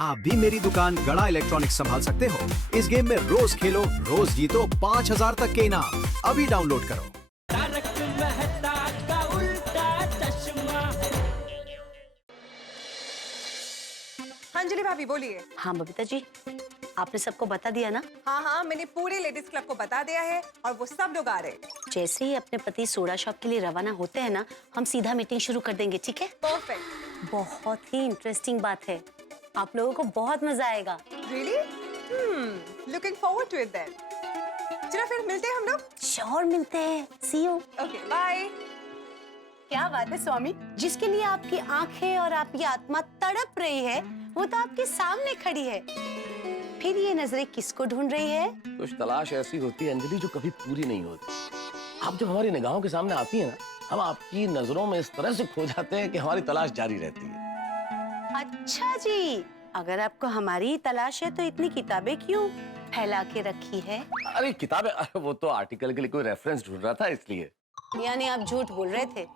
आप भी मेरी दुकान गड़ा इलेक्ट्रॉनिक्स संभाल सकते हो। इस गेम में रोज खेलो, रोज जीतो 5000 तक के इनाम। अभी डाउनलोड करो। तारक मेहता का उल्टा चश्मा। अंजलि भाभी बोलिए। हाँ बबीता जी, आपने सबको बता दिया ना? हाँ हाँ, मैंने पूरे लेडीज क्लब को बता दिया है और वो सब लोग आ रहे हैं। जैसे ही अपने पति सोडा शॉप के लिए रवाना होते हैं ना, हम सीधा मीटिंग शुरू कर देंगे, ठीक है? परफेक्ट। बहुत ही इंटरेस्टिंग बात है, आप लोगों को बहुत मजा आएगा। Really? Looking forward to it then. चलो फिर मिलते हैं हम लोग। श्योर, मिलते हैं। See you. Okay bye. क्या बात है स्वामी, जिसके लिए आपकी आंखें और आपकी आत्मा तड़प रही है वो तो आपके सामने खड़ी है, फिर ये नजरें किसको ढूंढ रही है? कुछ तलाश ऐसी होती है अंजलि जो कभी पूरी नहीं होती। आप जब हमारी निगाहों के सामने आती है ना, हम आपकी नजरों में इस तरह से खो जाते हैं कि हमारी तलाश जारी रहती है। अच्छा जी, अगर आपको हमारी तलाश है तो इतनी किताबें क्यों फैला के रखी है? अरे किताबें, वो तो आर्टिकल के लिए कोई रेफरेंस ढूंढ रहा था इसलिए। यानी आप झूठ बोल रहे थे,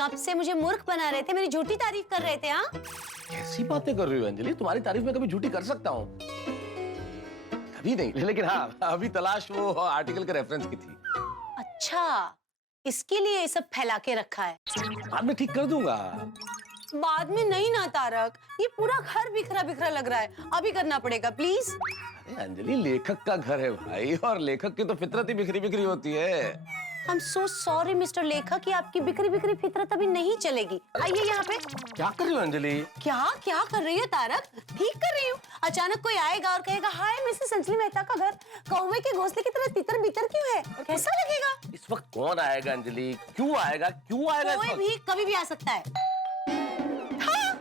कब से मुझे मूर्ख बना रहे थे, मेरी झूठी तारीफ कर रहे थे। हाँ, कैसी बातें कर रही हो अंजलि, तुम्हारी तारीफ में कभी झूठी कर सकता हूँ? कभी नहीं, लेकिन हाँ अभी तलाश वो आर्टिकल के रेफरेंस की थी। अच्छा, इसके लिए ये सब फैला के रखा है। बाद में ठीक कर दूंगा। बाद में नहीं ना तारक, ये पूरा घर बिखरा बिखरा लग रहा है, अभी करना पड़ेगा प्लीज। अरे अंजलि, लेखक का घर है भाई, और लेखक की तो फितरत ही बिखरी बिखरी होती है। I am so sorry mister लेखक कि आपकी बिखरी बिखरी फितरत अभी नहीं चलेगी। आइए यहाँ पे। क्या कर रही हो अंजलि? क्या क्या कर रही हो तारक? ठीक कर रही हूँ। अचानक कोई आएगा और कहेगा हाय मिसेस अंजलि मेहता का घर कौवे के घोंसले की तरह तितर बितर क्यों है? कैसा लगेगा? इस वक्त कौन आएगा अंजलि? क्यों आएगा? क्यों आएगा? कोई भी कभी भी आ सकता है। हाँ?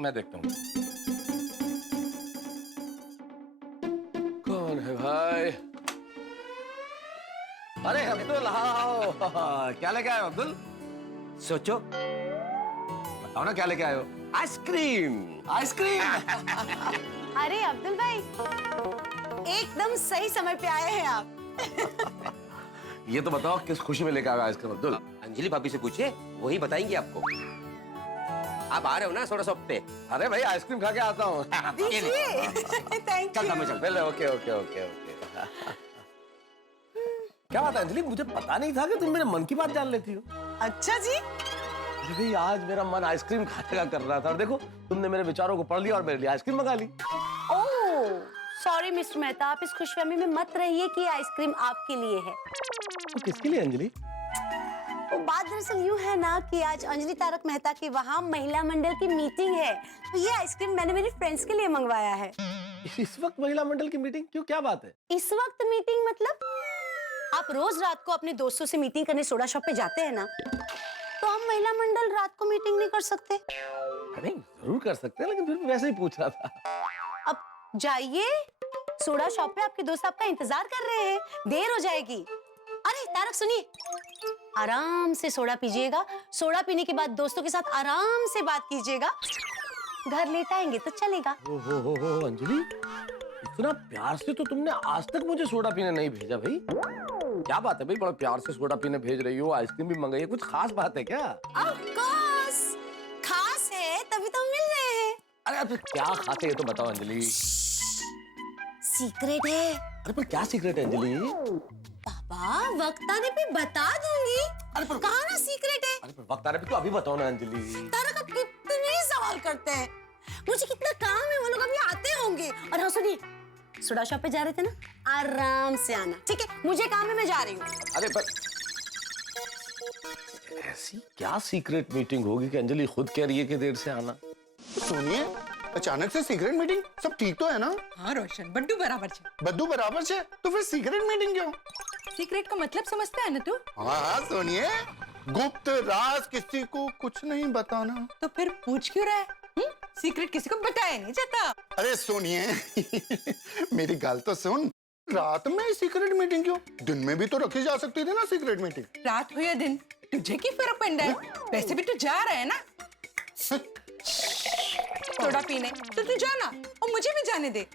मैं देखता हूँ कौन है भाई। अरे अब्दुल, आओ। क्या लेके आए हो अब्दुल? सोचो, बताओ ना क्या लेके आए हो? आइसक्रीम। आइसक्रीम। अरे अब्दुल भाई, एकदम सही समय पे आए हैं आप। ये तो बताओ किस खुशी में लेके आए हो आइसक्रीम अब्दुल? अंजलि भाभी से पूछिए, वही बताएंगी आपको। आप आ रहे हो ना सोडा शॉप पे? अरे भाई आइसक्रीम खा के आता हूँ। थैंक चल मैं चल। पहले ओके ओके ओके ओके। क्या बात है अंजलि, मुझे पता नहीं था कि तुम मेरे मन की बात जान लेती हो। अच्छा जी। अरे भाई आज मेरा मन आइसक्रीम खाने का कर रहा था और देखो तुमने मेरे विचारों को पढ़ लिया और मेरे लिए आइसक्रीम मंगा ली। ओह सॉरी मिस्टर मेहता, आप इस खुशफहमी में मत रहिए कि आइसक्रीम आपके लिए है। तो किसके लिए अंजलि? वो बात दरअसल यूँ है ना कि आज अंजलि तारक मेहता की वहाँ महिला मंडल की मीटिंग है, तो ये आइसक्रीम मैंने मेरी फ्रेंड्स के लिए मंगवाया है। इस वक्त महिला मंडल की मीटिंग क्यों, क्या बात है? इस वक्त मीटिंग मतलब आप रोज रात को अपने दोस्तों से मीटिंग करने सोडा शॉप पे जाते हैं ना, तो हम महिला मंडल रात को मीटिंग नहीं कर सकते? नहीं जरूर कर सकते हैं, लेकिन फिर भी वैसे ही पूछ रहा था। अब जाइए, सोडा शॉप पे आपके दोस्त आपका इंतजार कर रहे हैं, देर हो जाएगी। अरे तारक सुनिए, आराम से सोडा पीजिएगा, सोडा पीने के बाद दोस्तों के साथ आराम से बात कीजिएगा, घर लेट आएंगे तो चलेगा। हो अंजलि, इतना प्यार से तो तुमने आज तक मुझे सोडा पीने नहीं भेजा भाई। क्या बात है भाई, बड़ा प्यार से सोडा पीने भेज रही हो, आइसक्रीम भी मंगाई है, कुछ खास बात है क्या? Of course, खास है तभी तो मिल रहे हैं। अरे फिर क्या खास है ये तो बताओ अंजलि। सीक्रेट है। अरे पर क्या सीक्रेट है अंजलि? पापा वक्त आने पे बता दूंगी। अरे पर कहा ना सीक्रेट है। अरे पर वक्त आ रहा है तो अभी बताओ ना अंजलि। तारक आप कितने सवाल करते हैं, मुझे कितना काम है, वो लोग अभी आते होंगे। और हाँ सुनिए, सोडा शॉप पे जा रहे थे ना, आराम से आना, ठीक है? मुझे काम है, मैं जा रही हूँ। अरे पर ऐसी क्या सीक्रेट मीटिंग होगी कि अंजलि खुद कह रही है कि देर से आना? सुनिए, अचानक से सीक्रेट मीटिंग, सब ठीक तो है ना? हाँ रोशन, बड्डू बराबर छे। बद्दू बराबर से, तो फिर सीक्रेट मीटिंग क्यों? सीक्रेट का मतलब समझता है ना तू? हाँ सोनिए, गुप्त राज किसी को कुछ नहीं बताना। तो फिर पूछ क्यों रहा है? सीक्रेट किसी को बताया नहीं जाता। अरे सोनिए मेरी गल तो सुन, रात में सीक्रेट मीटिंग क्यों? दिन में भी तो रखी जा सकती थी ना सीक्रेट मीटिंग। रात हो या दिन, तुझे क्या फर्क पड़ रहा है? वैसे भी तू जा रहा है ना सोडा पीने, तो तू जाना और मुझे भी जाने दे।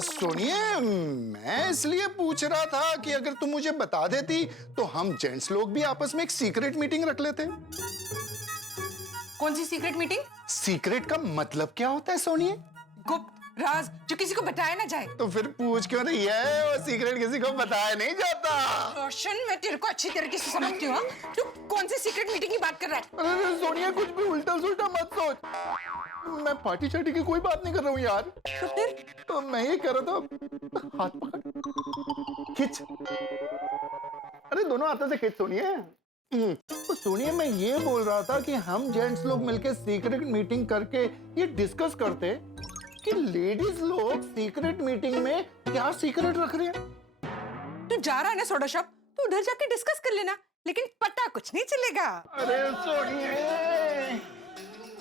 सुनिए, मैं इसलिए पूछ रहा था कि अगर तुम मुझे बता देती तो हम जेंट्स लोग भी आपस में एक सीक्रेट मीटिंग रख लेते। कौन सी सीक्रेट मीटिंग? सीक्रेट का मतलब क्या होता है सोनिए? गुप्त राज जो किसी को बताया ना जाए। तो फिर पूछ क्यों रही है? वो सीक्रेट किसी को बताया नहीं जाता। रोशन, मैं तेरे को अच्छी तरीके से समझती हूँ। तू कौन सी सीक्रेट मीटिंग की बात कर रहा है? अरे सोनिया, कुछ भी उल्टा सुल्टा मत सोच। मैं पार्टी शार्टी की कोई बात नहीं कर रहा हूँ यार। तो फिर तो मैं ये कर रहा था, हाथ पकड़, खींच। अरे दोनों हाथों से खींच सोनिया। तो सोनिया, मैं ये बोल रहा था कि हम जेंट्स लोग मिलकर सीक्रेट मीटिंग करके ये डिस्कस करते कि लेडीज लोग सीक्रेट मीटिंग में क्या सीक्रेट रख रहे हैं। तू जा रहा है ना सोडा शॉप, तू उधर जाके डिस्कस कर लेना, लेकिन पता कुछ नहीं चलेगा। अरे सोनिया,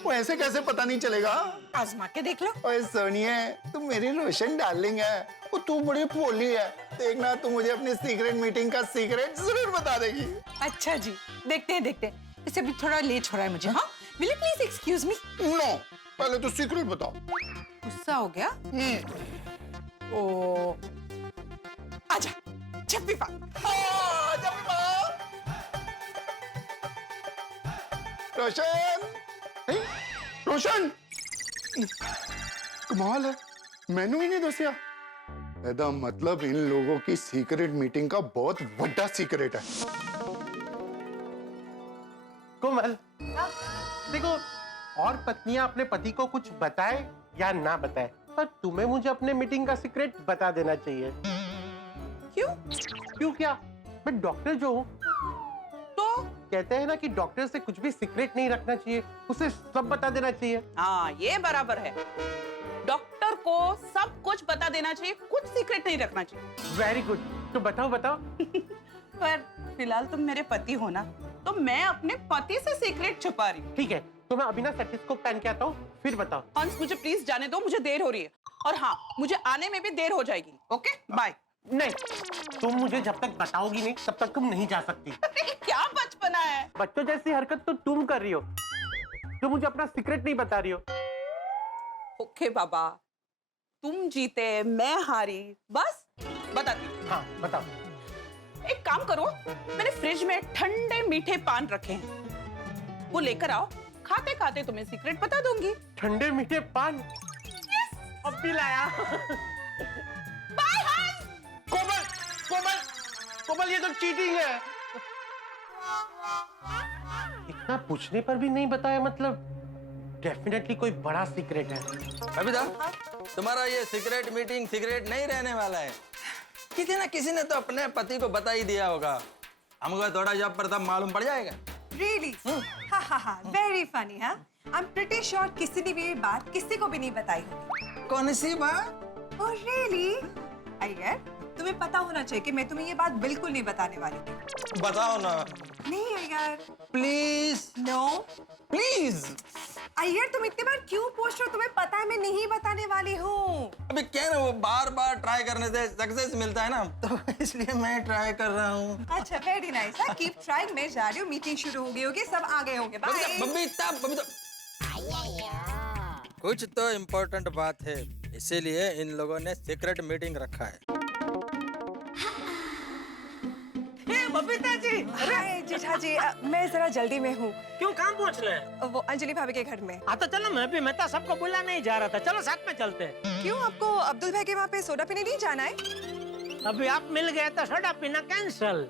वो ऐसे कैसे पता नहीं चलेगा? आजमा के देख लो। ओए सोनिया, तू मेरी रोशन डार्लिंग है, वो तू बड़ी भोली है। देखना, तू मुझे अपनी सीक्रेट मीटिंग का सीक्रेट जरूर बता देगी। अच्छा जी, देखते हैं देखते हैं। इसे अभी थोड़ा लेट हो रहा है मुझे। हाँ, will you please excuse me? No, पहले तो सीक्रेट बताओ। गुस्सा हो गया? ओ, आजा, छप्पी पा। रोशन, नहीं, रोशन, कमाल है, मैनू ही नहीं दसिया। ਇਹਦਾ मतलब इन लोगों की सीक्रेट मीटिंग का बहुत बड़ा सीक्रेट है। कोमल, देखो, और पत्नियां अपने पति को कुछ बताए या ना बताए, पर तुम्हें मुझे अपने मीटिंग का सीक्रेट बता देना चाहिए। क्यों? क्यों क्या? मैं डॉक्टर जो हूँ, तो कहते हैं ना कि डॉक्टर से कुछ भी सीक्रेट नहीं रखना चाहिए, उसे सब बता देना चाहिए। हाँ, ये बराबर है। डॉक्टर को सब कुछ बता देना चाहिए, कुछ सीक्रेट नहीं रखना चाहिए। वेरी गुड, तो बताओ बताओ। पर फिलहाल तुम मेरे पति हो ना, तो मैं अपने पति से सीक्रेट छुपा रही हूँ। ठीक है, तो मैं अभी ना स्टेथोस्कोप पहन के आता हूँ, फिर बताओ। हंस, मुझे प्लीज जाने दो, मुझे देर हो रही है। और हाँ, मुझे आने में भी देर हो जाएगी। Okay, bye. नहीं, तुम मुझे जब तक बताओगी नहीं, तब तक तुम नहीं जा सकती। क्या बचपना है। बच्चों जैसी हरकत तो तुम कर रही हो, जो मुझे अपना सीक्रेट नहीं बता रही हो। ओके बाबा, तुम जीते मैं हारी, बस बताती हूँ। हाँ, बताओ। एक काम करो, मैंने फ्रिज में ठंडे मीठे पान रखे हैं, वो लेकर आओ, खाते खाते तुम्हें सीक्रेट बता दूंगी। ठंडे मीठे पान? अब भी लाया। Bye hi. कोमल, कोमल, कोमल, ये तो चीटिंग है। इतना पूछने पर भी नहीं बताया, मतलब डेफिनेटली कोई बड़ा सीक्रेट है। बबीता, तुम्हारा ये सीक्रेट मीटिंग सीक्रेट नहीं रहने वाला है। किसी ना किसी ने तो अपने पति को बता ही दिया होगा। हमको थोड़ा जब पर तब मालूम पड़ जाएगा। Really? हा हा हा, very funny, हाँ? I'm pretty sure किसी ने भी ये बात किसी को भी नहीं बताई होगी। कौन सी बात? Oh really? अय्यर, तुम्हें पता होना चाहिए कि मैं तुम्हें ये बात बिल्कुल नहीं बताने वाली थी। बताओ ना। नहीं Iyer. Please. No. Please. Iyer, तुम इतनी बार क्यों पूछ रहे हो? तुम्हें पता है मैं नहीं बताने वाली हूँ। अबे क्या ना, वो बार बार ट्राई करने से सक्सेस मिलता है ना, तो इसलिए मैं ट्राई कर रहा हूँ। अच्छा, वेरी नाइस। Keep trying. मैं जा रही हूँ, मीटिंग शुरू हो गई होगी, सब आ गए होंगे। बाय। बबीता, बबीता, कुछ तो इम्पोर्टेंट बात है, इसीलिए इन लोगों ने सीक्रेट मीटिंग रखा है। बबीता जी, अरे जेठा जी, मैं जरा जल्दी में हूँ। क्यों, काम पूछ रहे हैं? वो अंजलि भाभी के घर में। हाँ तो चलो, मैं तो सबको बुला नहीं जा रहा था, चलो साथ में चलते हैं। क्यों, आपको अब्दुल भाई के वहाँ पे सोडा पीने नहीं जाना है? अभी आप मिल गए तो सोडा पीना कैंसल।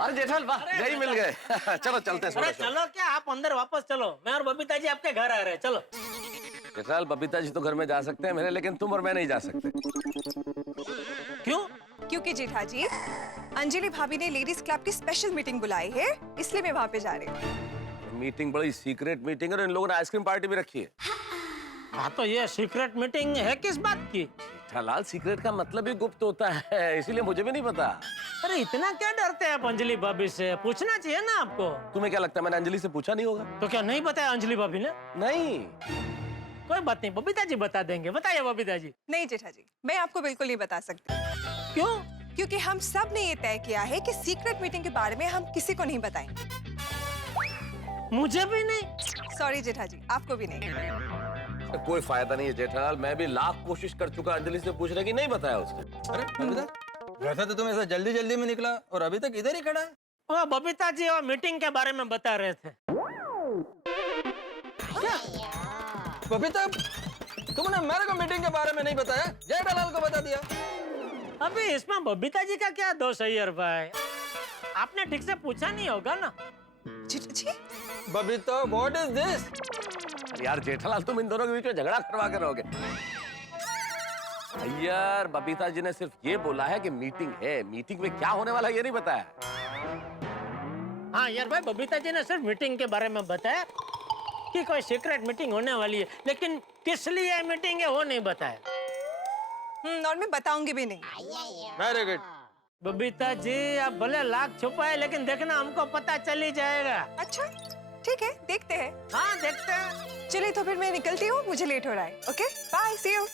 अरे जेठाल, वाह, यही मिल गए। चलो चलते हैं। अरे चलो क्या, आप अंदर वापस चलो, मैं और बबीता जी आपके घर आ रहे हैं, चलो। जेठाल, बबीता जी तो घर में जा सकते हैं मेरे, लेकिन तुम और मैं नहीं जा सकते। क्यों? क्योंकि जेठा जी, अंजलि भाभी ने लेडीज क्लब की स्पेशल मीटिंग बुलाई है, इसलिए मैं वहाँ पे जा रही हूँ। मीटिंग बड़ी सीक्रेट मीटिंग है और इन लोगों ने आइसक्रीम पार्टी भी रखी है। हाँ तो ये सीक्रेट मीटिंग है किस बात की? जेठालाल, सीक्रेट का मतलब ही गुप्त होता है, इसीलिए मुझे भी नहीं पता। अरे इतना क्या डरते हैं आप अंजलि भाभी से? पूछना चाहिए ना आपको। तुम्हें क्या लगता है मैंने अंजलि से पूछा नहीं होगा? तो क्या नहीं बताया अंजलि भाभी ने? नहीं। कोई बात नहीं, बबीता जी बता देंगे। बताइए बबीता जी। नहीं जेठा जी, मैं आपको बिल्कुल नहीं बता सकती। क्यों? क्योंकि हम सब ने ये तय किया है कि सीक्रेट मीटिंग के बारे में हम किसी को नहीं बताएंगे। मुझे भी नहीं? सॉरी जेठा जी, आपको भी नहीं। कोई फायदा नहीं है जेठालाल, मैं भी लाख कोशिश कर चुका अंजलि से पूछने की, नहीं बताया उसने। अरे बबीता, वैसा तो तुम ऐसा जल्दी जल्दी में निकला और अभी तक इधर ही खड़ा है। वो बबीता जी वो मीटिंग के बारे में बता रहे थे। बबीता, तुमने मेरे को मीटिंग के बारे में नहीं बताया, जेठालाल को बता दिया। अभी इसमें बबीता जी का क्या दोष है यार भाई? आपने ठीक से पूछा नहीं होगा ना। जी बबीता, व्हाट इज दिस? यार जेठालाल, तुम इन दोनों के बीच में झगड़ा करवा के रहोगे। यार बबीता जी ने सिर्फ ये बोला है कि मीटिंग है, मीटिंग में क्या होने वाला है ये नहीं बताया। हाँ यार भाई, बबीता जी ने सिर्फ मीटिंग के बारे में बताया कि कोई सीक्रेट मीटिंग होने वाली है, लेकिन किस लिए मीटिंग है वो नहीं बताया। और मैं बताऊंगी भी नहीं। Very good. बबीता जी, आप भले लाख छुपाए लेकिन देखना हमको पता चल ही जाएगा। अच्छा ठीक है, देखते हैं। हाँ देखते हैं। चलिए तो फिर मैं निकलती हूँ, मुझे लेट हो रहा है। Okay bye, see you.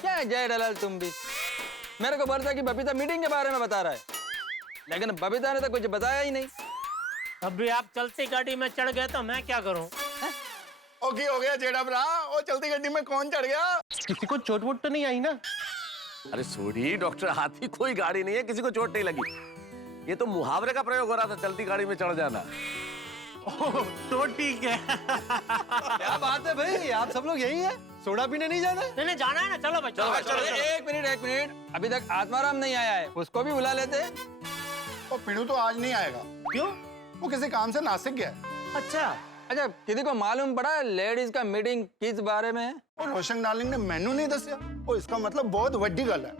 क्या है जेठालाल, तुम भी मेरे को बोलता कि बबीता मीटिंग के बारे में बता रहा है, लेकिन बबीता ने तो कुछ बताया ही नहीं। अभी आप चलती गाड़ी में चढ़ गए तो मैं क्या करूं? ओके हो गया जेठा भरा, वो चलती गड्डी में कौन चढ़ गया? किसी को चोट वोट तो नहीं आई ना? अरे सोडी, डॉक्टर हाथी कोई गाड़ी नहीं है, किसी को चोट नहीं लगी। ये तो मुहावरे का प्रयोग हो रहा था, चलती गाड़ी में चढ़ जाना। ओह, तो ठीक है। क्या बात है भाई, आप सब लोग यही है? सोडा पीने नहीं जाना? नहीं जाना है ना, चलो भाई चलो। चलो, एक मिनट, अभी तक आत्माराम नहीं आया है, उसको भी बुला लेते। और पिनू तो आज नहीं आएगा। क्यों? वो किसी काम से नासिक गया। अच्छा, किसी को मालूम पड़ा है लेडीज का मीटिंग किस बारे में है? और रोशन डार्लिंग ने मेनू नहीं दसिया, और इसका मतलब बहुत बड़ी गल है।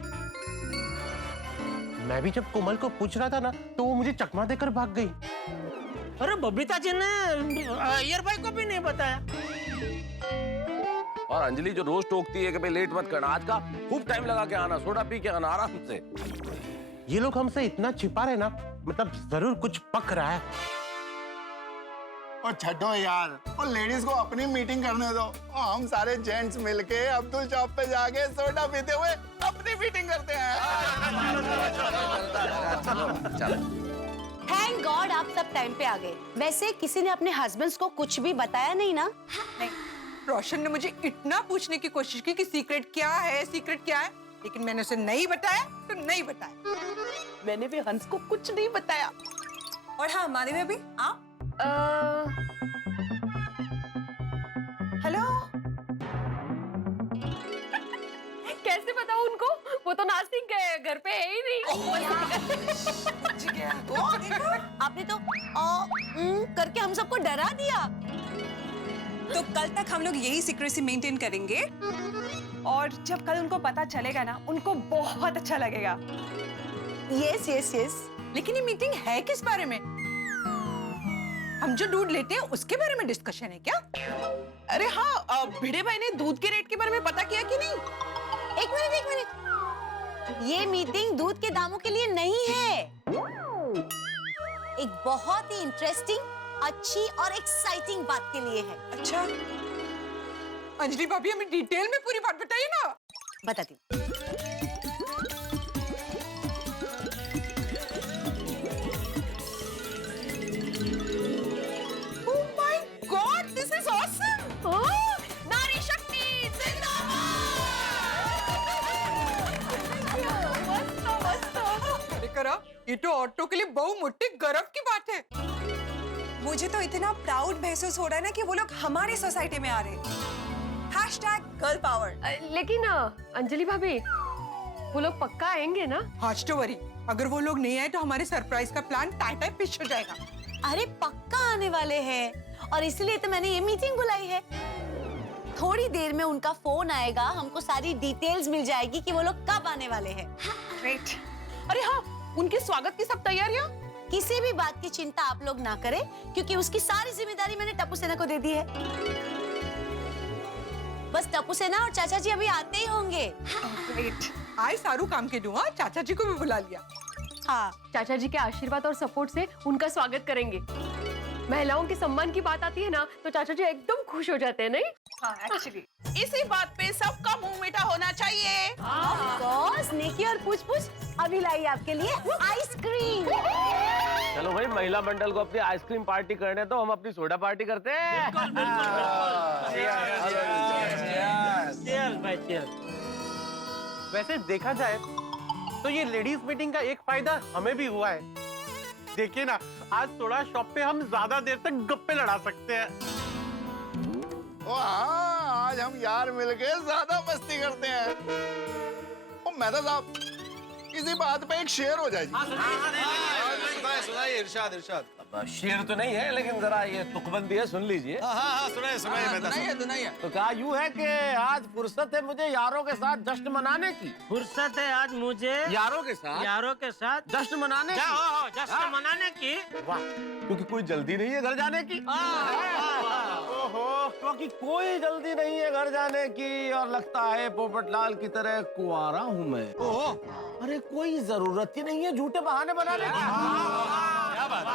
मैं भी जब कोमल को पूछ रहा था ना, तो वो मुझे चकमा देकर भाग गई। अरे बबीता जी ने अय्यर भाई को भी नहीं बताया। और अंजलि जो रोज टोकती है कि भाई लेट मत करना, आज का खूब टाइम लगा के आना, सोडा पी के आना आराम से। ये लोग हमसे इतना छिपा रहे ना, मतलब जरूर कुछ पक रहा है। और छठो यार, और लेडीज को अपनी मीटिंग करने दो, और हम सारे जेंट्स मिलके अब्दुल शॉप पे जाके सोडा पीते हुए अपनी मीटिंग करते हैं। थैंक गॉड आप सब टाइम पे आ गए। वैसे किसी ने अपने हस्बैंड्स को कुछ भी बताया नहीं ना? नहीं, रोशन ने मुझे इतना पूछने की कोशिश की कि सीक्रेट क्या है, सीक्रेट क्या है, लेकिन मैंने उसे नहीं बताया तो नहीं बताया। मैंने भी हंस को कुछ नहीं बताया। और हाँ, माने में भी आप हेलो। कैसे बताऊं उनको? वो तो नासिक गए, घर पे है ही नहीं। आपने तो करके हम सबको डरा दिया। तो कल तक हम लोग यही सीक्रेसी मेंटेन करेंगे, और जब कल उनको पता चलेगा ना, उनको बहुत अच्छा लगेगा। Yes yes yes. लेकिन ये मीटिंग है किस बारे में? हम जो दूध लेते हैं उसके बारे में डिस्कशन है क्या? अरे हाँ, भिड़े भाई ने दूध के रेट के बारे में पता किया कि नहीं? एक मिनट, ये मीटिंग दूध के दामों के लिए नहीं है। एक बहुत ही इंटरेस्टिंग, अच्छी और एक्साइटिंग बात के लिए है। अच्छा अंजलि भाभी, हमें डिटेल में पूरी बात बताइए ना। बताती हूँ। Oh my God, this is awesome! नारी शक्ति अरे करा, ये तो औरतों के लिए बहु मोटी गर्व की बात है। मुझे तो इतना प्राउड महसूस हो रहा है ना कि वो लोग हमारी सोसाइटी में आ रहे हैं। #Girl power. लेकिन अंजलि भाभी, वो लोग पक्का आएंगे ना? हाज तो वरी, अगर वो लोग नहीं आए तो हमारे सरप्राइज का प्लान टाटा पिच हो जाएगा। अरे पक्का आने वाले हैं, और इसलिए तो मैंने ये मीटिंग बुलाई है। थोड़ी देर में उनका फोन आएगा, हमको सारी डिटेल्स मिल जाएगी कि वो लोग कब आने वाले हैं। ग्रेट। अरे हाँ, उनके स्वागत की सब तैयारियां? किसी भी बात की चिंता आप लोग ना करें, क्योंकि उसकी सारी जिम्मेदारी मैंने टप्पू सेना को दे दी है। बस टप्पू सेना और चाचा जी अभी आते ही होंगे। ग्रेट। आज सारू काम के दूंगा, चाचा जी को भी बुला लिया। हाँ, चाचा जी के आशीर्वाद और सपोर्ट से उनका स्वागत करेंगे। महिलाओं के सम्मान की बात आती है ना, तो चाचा जी एकदम खुश हो जाते हैं, नहीं? हाँ, एक्चुअली इसी बात पे सबका मुंह मीठा होना चाहिए। ऑफ कोर्स, नेकी और पूछ-पूछ अभी लाई आपके लिए आइसक्रीम। चलो भाई, महिला मंडल को अपनी आइसक्रीम पार्टी करने दो, हम अपनी सोडा पार्टी करते हैं। वैसे देखा जाए तो ये लेडीज मीटिंग का एक फायदा हमें भी हुआ है। देखिए ना, आज सोडा शॉप पे हम ज्यादा देर तक गप्पे लड़ा सकते हैं। ओ हाँ, आज हम यार मिलके ज्यादा मस्ती करते हैं। ओ मेहता साहब, किसी बात पे एक शेर हो जाए जी। सुनाइए इरशाद इरशाद। शेर तो नहीं है, लेकिन जरा ये तुकबंदी है, सुन लीजिए। हाँ सुनाइए सुनाइए। तो कहा यूं है कि आज फुर्सत है मुझे यारों के साथ जश्न मनाने की। फुर्सत है आज मुझे यारों के साथ जश्न मनाने की। जश्न मनाने की। वाह, क्योंकि कोई जल्दी नहीं है घर जाने की। ओहो, क्योंकि कोई जल्दी नहीं है घर जाने की और लगता है पोपटलाल की तरह कुंवारा हूँ मैं। ओहो, अरे कोई जरूरत ही नहीं है झूठे बहाने बनाने की। क्या बात है।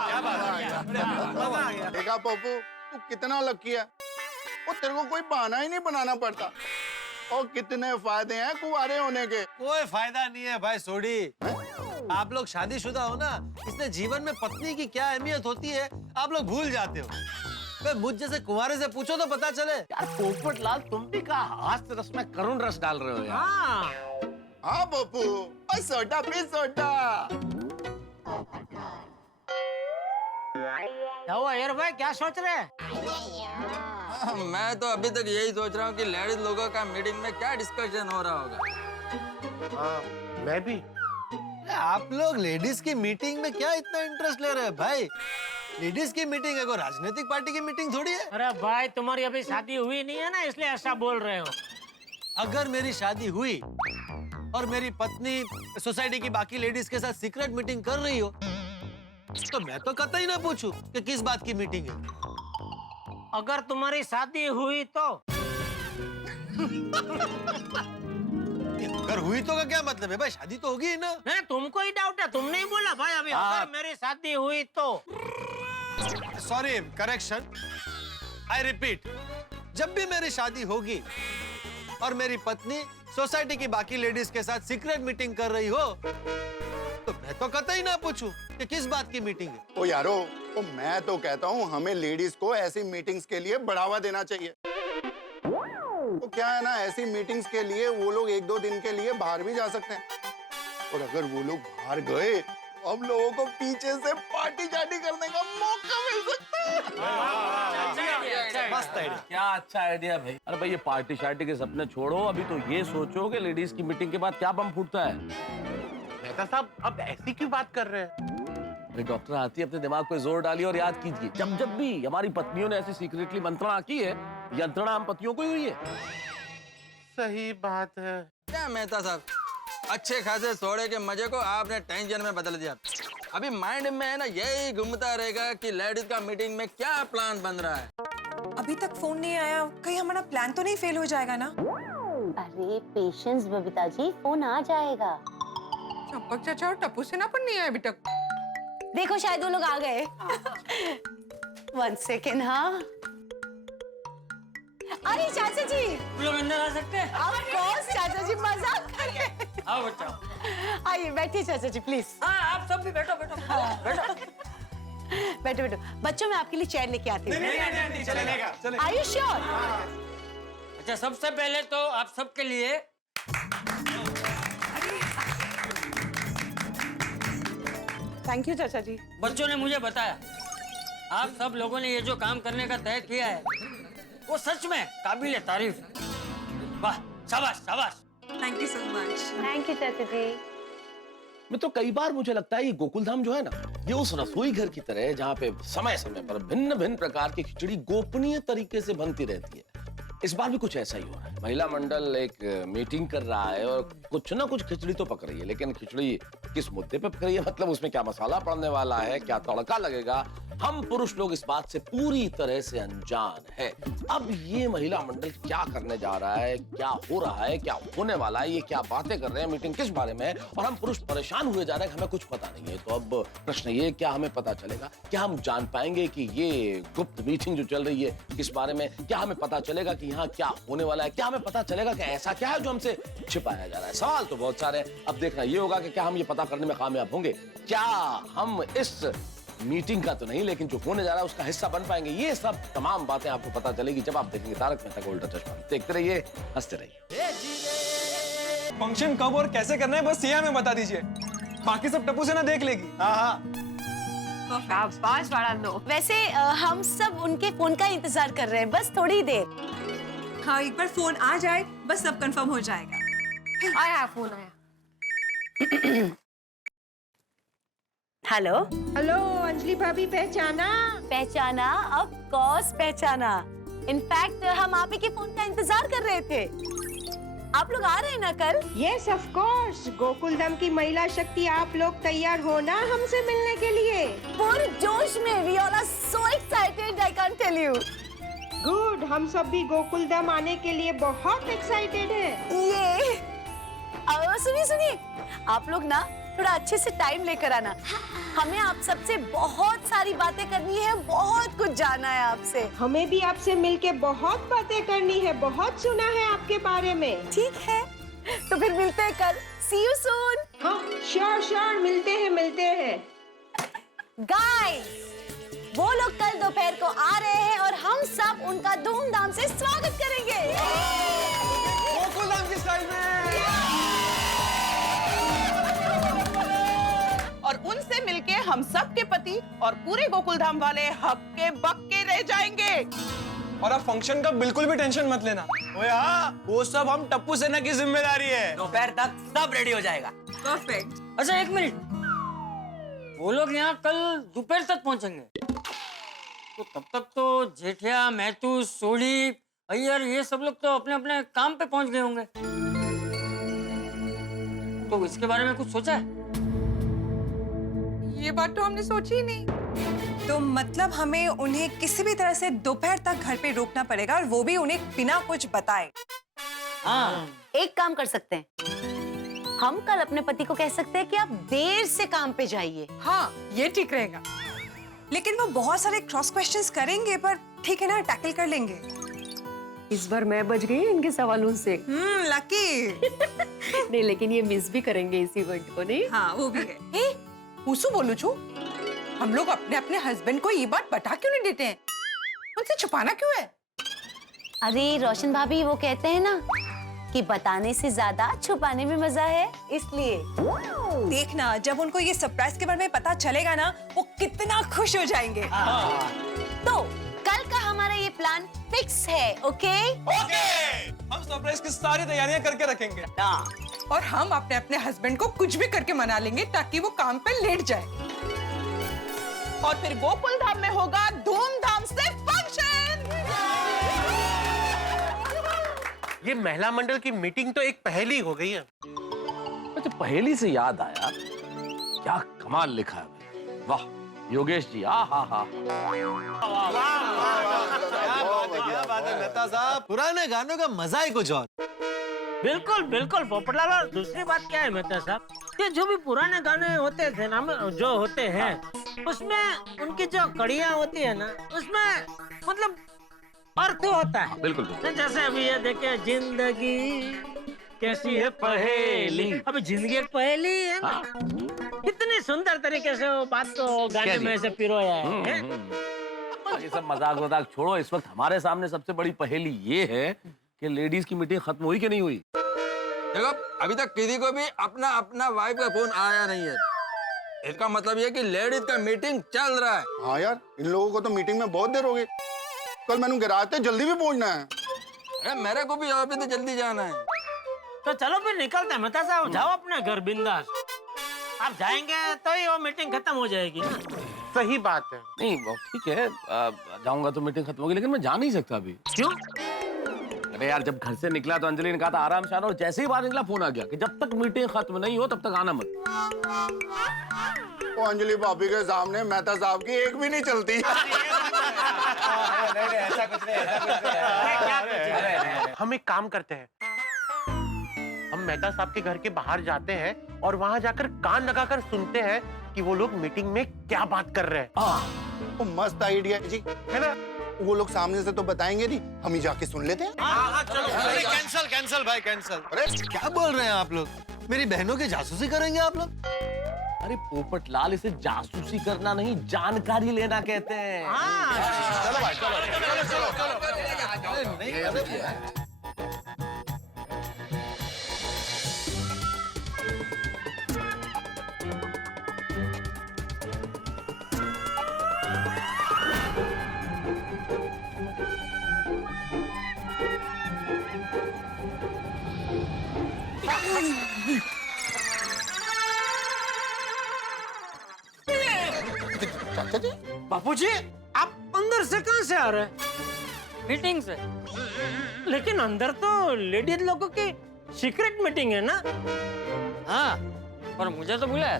देखा पप्पू, तू कितना लकी है। वो तेरे को कोई बहाना ही नहीं बनाना पड़ता। और कितने फायदे हैं कुंवारे होने के। कोई फायदा नहीं है भाई सोडी। आप लोग शादीशुदा हो ना, इसलिए जीवन में पत्नी की क्या अहमियत होती है आप लोग भूल जाते हो। मुझ जैसे कुंवारे से पूछो तो पता चले। यार पोपटलाल, तुम भी का हास्य रस में करुण रस डाल रहे हो यार। हाँ पप्पू, सोडा प्लीज सोडा। क्या हुआ यार भाई, क्या सोच रहे हैं? मैं तो अभी तक यही सोच रहा हूँ कि लेडीज लोगों का मीटिंग में क्या डिस्कशन हो रहा होगा। हाँ, मैं भी। आप लोग लेडीज की मीटिंग में क्या इतना इंटरेस्ट ले रहे हैं भाई? लेडीज की मीटिंग है, कोई राजनीतिक पार्टी की मीटिंग थोड़ी है। अरे भाई, तुम्हारी अभी शादी हुई नहीं है ना, इसलिए ऐसा बोल रहे हो। अगर मेरी शादी हुई और मेरी पत्नी सोसाइटी की बाकी लेडीज के साथ सीक्रेट मीटिंग कर रही हो, तो मैं तो कतई ना पूछूं कि किस बात की मीटिंग है। अगर तुम्हारी शादी हुई तो अगर हुई तो का क्या मतलब है भाई? शादी तो होगी ही ना। नहीं, तुमको ही डाउट है, तुमने ही बोला भाई अभी। अगर मेरी शादी हुई तो। सॉरी, करेक्शन, आई रिपीट, जब भी मेरी शादी होगी और मेरी पत्नी सोसाइटी की बाकी लेडीज के साथ सीक्रेट मीटिंग कर रही हो, तो मैं तो कतई ना पूछूं कि किस बात की मीटिंग है। ओ यारो, तो मैं तो कहता हूँ हमें लेडीज को ऐसी मीटिंग्स के लिए बढ़ावा देना चाहिए। तो क्या है ना, ऐसी मीटिंग्स के लिए वो लोग 1-2 दिन के लिए बाहर भी जा सकते हैं। और अगर वो लोग बाहर गए, हम लोगों को पीछे से पार्टी चाटी करने का मौका मिल सकता है। मस्त आइडिया। क्या अच्छा आइडिया भाई। अरे भाई, ये पार्टी शार्टी के सपने छोड़ो, अभी तो ये सोचो कि लेडीज की मीटिंग के बाद क्या बम फूटता है। मेहता साहब, अब ऐसी क्यों बात कर रहे हैं? अरे डॉक्टर आती, अपने दिमाग पे जोर डालिए और याद कीजिए, जब जब भी हमारी पत्नियों ने ऐसी सीक्रेटली मंत्रणा की है, यंत्रणा हम पतियों को ही हुई है। सही बात है। क्या मेहता साहब, अच्छे खासे सोडे के मजे को आपने टेंशन में बदल दिया। अभी माइंड में है ना, यही घूमता रहेगा कि लेडीज का मीटिंग में क्या प्लान बन रहा है। अभी तक फोन नहीं आया, कहीं हमारा प्लान तो नहीं फेल हो जाएगा ना? अरे पेशेंस बबीता जी, फोन आ जाएगा। चंपक चाचा और टप्पू सेना पर नहीं आया अभी तक। देखो, शायद वो लोग आ गए। 1 सेकेंड। हाँ, अरे चाचा जी, लोग अंदर आ सकते हैं? ऑफ कोर्स चाचा जी, मजाक कर रहे हैं। आओ बच्चा। आइए बैठिए चाचा जी, प्लीज। हाँ, आप सब भी बैठो बैठो बैठो। बैठो बैठो। बच्चों, मैं आपके लिए चेयर लेके आती हूँ। चलेगा। Are you sure? अच्छा, सबसे पहले तो आप सबके लिए थैंक यू चाचा जी। बच्चों ने मुझे बताया, आप सब लोगों ने ये जो काम करने का तय किया है, वो सच में काबिल तारीफ है। वाह, शाबाश शाबाश। Thank you so much. Thank you चाचा जी। मैं तो कई बार मुझे लगता है ये गोकुलधाम जो है ना, ये उस रसोई घर की तरह है जहाँ पे समय समय पर भिन्न भिन्न प्रकार की खिचड़ी गोपनीय तरीके से बनती रहती है। इस बार भी कुछ ऐसा ही हो रहा है। महिला मंडल एक मीटिंग कर रहा है और कुछ ना कुछ खिचड़ी तो पक रही है, लेकिन खिचड़ी किस मुद्दे पे पक रही है, मतलब उसमें क्या मसाला पड़ने वाला है, क्या तड़का लगेगा, हम पुरुष लोग इस बात से पूरी तरह से अनजान है। अब ये महिला मंडल क्या करने जा रहा है, क्या हो रहा है, क्या होने वाला है, ये क्या बातें कर रहे हैं, मीटिंग किस बारे में है, और हम पुरुष परेशान हुए जा रहे हैं कि हमें कुछ पता नहीं है। तो अब प्रश्न ये, क्या हमें पता चलेगा, क्या हम जान पाएंगे कि ये गुप्त मीटिंग जो चल रही है किस बारे में, क्या हमें पता चलेगा कि यहाँ क्या होने वाला है, क्या हमें पता चलेगा कि ऐसा क्या है जो हमसे छिपाया जा रहा है। सवाल तो बहुत सारे हैं। अब देखना ये होगा कि क्या हम ये पता करने में कामयाब होंगे, क्या हम इस मीटिंग का तो नहीं लेकिन जो होने जा रहा है उसका हिस्सा बन पाएंगे। ये सब तमाम बातें आपको पता चलेगी जब आप देखेंगे तारक मेहता का उल्टा चश्मा। देखते रहिए, हंसते रहिए। फंक्शन कब और कैसे करना है बस ये हमें बता दीजिए, बाकी सब टप्पू से ना देख लेगी। हाँ। शाबाश वाला नो। वैसे हम सब उनके फोन का इंतजार कर रहे हैं, बस थोड़ी देर। हाँ, एक बार फोन आ जाए बस सब कंफर्म हो जाएगा। आया फोन आया। हेलो हेलो अंजलि भाभी, पहचाना? पहचाना, ऑफ कोर्स पहचाना। इनफैक्ट हम आप ही के फोन का इंतजार कर रहे थे। आप लोग आ रहे हैं ना कल? Yes of course. Gokul Dham की महिला शक्ति, आप लोग तैयार हो ना हमसे मिलने के लिए? पूरे जोश में। We all are so excited, I can't tell you. Good, हम सब भी गोकुल धाम आने के लिए बहुत एक्साइटेड हैं। ये सुनिए सुनिए, आप लोग ना थोड़ा अच्छे से टाइम लेकर आना। हमें आप सबसे बहुत सारी बातें करनी है, बहुत कुछ जानना है आपसे। हमें भी आपसे मिलके बहुत बातें करनी है, बहुत सुना है आपके बारे में। ठीक है, तो फिर मिलते हैं कल। सी यू सून। हाँ श्योर श्योर, मिलते हैं। गाइस, वो लोग कल दोपहर को आ रहे हैं और हम सब उनका धूमधाम से स्वागत करेंगे। गोकुल धाम की स्टाइल में। और उनसे मिलके हम सब के पति और पूरे गोकुल धाम वाले हक्के बक्के रह जाएंगे। और अब फंक्शन का बिल्कुल भी टेंशन मत लेना। ओए हाँ, वो सब हम टप्पू सेना की जिम्मेदारी है। दोपहर तक सब रेडी हो जाएगा। परफेक्ट। अच्छा एक मिनट, वो लोग यहाँ कल दोपहर तक पहुँचेंगे, तो तब तक तो जेठिया, मैथू, सोढ़ी, अय्यर ये सब लोग तो अपने अपने काम पे पहुँच गए होंगे। तो इसके बारे में कुछ सोचा है? ये बात तो हमने सोची ही नहीं। तो मतलब हमें उन्हें किसी भी तरह से दोपहर तक घर पे रोकना पड़ेगा, और वो भी उन्हें बिना कुछ बताए। हाँ, एक काम कर सकते हैं, हम कल अपने पति को कह सकते हैं कि आप देर से काम पे जाइए। हाँ, ये ठीक रहेगा। लेकिन वो बहुत सारे क्रॉस क्वेश्चंस करेंगे, पर ठीक है ना, टैकल कर लेंगे। इस बार मैं बच गई इनके सवालों से। लकी। नहीं, लेकिन ये मिस भी करेंगे इस इवेंट को, नहीं? हाँ, वो भी है। पूछू बोलू छू, हम लोग अपने अपने हस्बैंड को ये बात बता क्यों नहीं देते हैं? उनसे छुपाना क्यों है? अरे रोशन भाभी, वो कहते हैं ना कि बताने से ज्यादा छुपाने में मजा है, इसलिए। देखना, जब उनको ये सरप्राइज के बारे में पता चलेगा ना, वो कितना खुश हो जाएंगे। तो कल का हमारा ये प्लान फिक्स है, ओके? हम सरप्राइज की सारी तैयारियां करके रखेंगे। और हम अपने अपने हस्बैंड को कुछ भी करके मना लेंगे ताकि वो काम पे लेट जाए। और फिर गोकुल धाम में होगा धूमधाम से फंक्शन। ये महिला मंडल की मीटिंग तो एक पहेली हो गई है। अच्छा, पहेली से याद आया, क्या कमाल लिखा है। वाह योगेश जी, हा। क्या बात है मेहता साहब, पुराने गानों का मजा ही कुछ और। बिल्कुल बिल्कुल पोपटलाल। और दूसरी बात क्या है मेहता साहब, कि जो भी पुराने गाने होते थे ना, जो होते हैं, उसमें उनकी जो कड़ियाँ होती है ना, उसमें मतलब अर्थ होता है। बिल्कुल। जैसे अभी ये देखे, जिंदगी कैसी है पहेली। अभी जिंदगी एक पहेली है ना। कितनी सुंदर तरीके से वो बात तो गाने में से पिरोया है। ये सब मजाक वजाक छोड़ो, इस वक्त हमारे सामने सबसे बड़ी पहेली ये है कि लेडीज की मीटिंग खत्म हुई कि नहीं हुई। देखो, अभी तक किसी को भी अपना अपना वाइफ का फोन आया नहीं है। इसका मतलब ये कि लेडीज का मीटिंग चल रहा है। हाँ यार, इन लोगों को तो मीटिंग में बहुत देर हो गई। कल मैंने गैराज थे, जल्दी भी पहुंचना है। अरे मेरे को भी ऑफिस से जल्दी जाना है। तो चलो फिर निकलते हैं मेहता साहब, जाओ अपने घर बिंदास। आप जाएंगे तो ही वो मीटिंग खत्म हो जाएगी ना। सही बात है। नहीं वो ठीक है, जाऊंगा तो मीटिंग खत्म होगी, लेकिन मैं जा नहीं सकता अभी। क्यों? अरे यार, जब घर से निकला तो अंजलि ने कहा था आराम से आना, और जैसे ही बाहर निकला फोन आ गया कि जब तक मीटिंग खत्म नहीं हो तब तक आना मत। वो अंजलि भाभी के सामने मेहता साहब की एक भी नहीं चलती। ऐसा कुछ नहीं। हम एक काम करते हैं, हम मेहता साहब के घर के बाहर जाते हैं और वहां जाकर कान लगाकर सुनते हैं कि वो लोग मीटिंग में क्या बात कर रहे हैं। वो मस्त आइडिया है जी, है ना? वो लोग सामने से तो बताएंगे नहीं, हम ही जाके सुन लेते हैं। अरे कैंसल भाई, कैंसल। अरे क्या बोल रहे हैं आप लोग? मेरी बहनों की जासूसी करेंगे आप लोग? अरे पोपटलाल, इसे जासूसी करना नहीं, जानकारी लेना कहते हैं। चलो भाई, चलो। बापूजी, आप अंदर से कहाँ से आ रहे हैं? मीटिंग से। लेकिन अंदर तो लेडीज लोगों की सीक्रेट मीटिंग है ना? हाँ, पर मुझे तो बुलाया।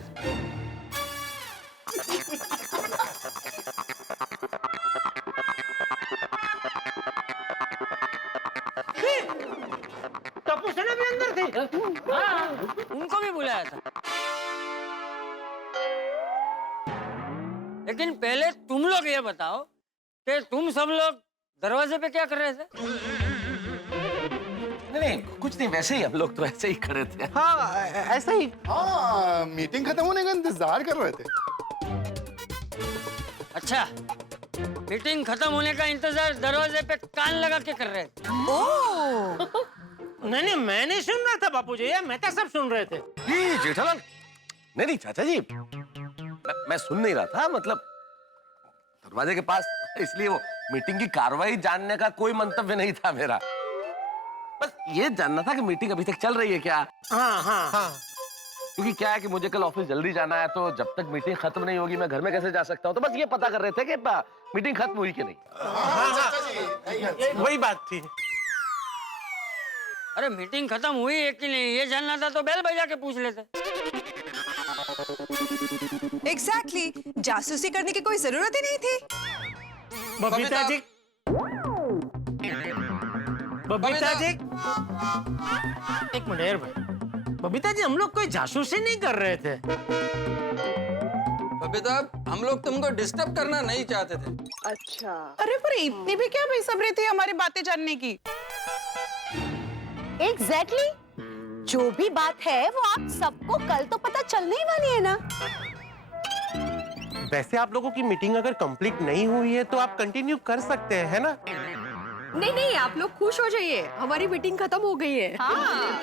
टप्पू सेना भी अंदर थी? हाँ, उनको भी बुलाया था। लेकिन पहले तुम लोग ये बताओ कि तुम सब लोग दरवाजे पे क्या कर रहे थे? नहीं, कुछ नहीं, वैसे ही हम लोग तो ऐसे ही खड़े थे। हाँ, ऐसा ही। हाँ, मीटिंग खत्म होने का इंतजार कर रहे थे। अच्छा, मीटिंग खत्म होने का इंतजार दरवाजे पे कान लगा के कर रहे थे। नहीं, मैं नहीं सुन रहा था बापूजी, ये मेहता सब सुन रहे थे। नहीं जेठालाल, नहीं चाचा जी, मैं सुन नहीं रहा था, मतलब दरवाजे के पास, इसलिए वो मीटिंग की कार्रवाई जानने का कोई मंतव्य नहीं था मेरा। बस ये जानना था कि मीटिंग अभी तक चल रही है क्या। हाँ। क्योंकि क्या है कि मुझे कल ऑफिस जल्दी जाना है, तो जब तक मीटिंग खत्म नहीं होगी मैं घर में कैसे जा सकता हूँ। तो बस ये पता कर रहे थे कि मीटिंग खत्म हुई कि नहीं। वही बात थी। अरे मीटिंग खत्म हुई है कि नहीं ये जानना था तो बेल बजा के पूछ लेते। एग्जैक्टली, जासूसी करने की कोई जरूरत ही नहीं थी। बबीता जी, एक मिनट भाई। बबीता जी, हम लोग कोई जासूसी नहीं कर रहे थे। बबीता, हम लोग तुमको डिस्टर्ब करना नहीं चाहते थे। अच्छा, अरे पर इतनी भी क्या बेसब्री थी हमारी बातें जानने की? एग्जैक्टली, जो भी बात है वो आप सबको कल तो पता चलने ही वाली है ना। वैसे आप लोगों की मीटिंग अगर कंप्लीट नहीं हुई है तो आप कंटिन्यू कर सकते हैं, है ना? नहीं, आप लोग खुश हो जाइए, हमारी मीटिंग खत्म हो गई है। हाँ।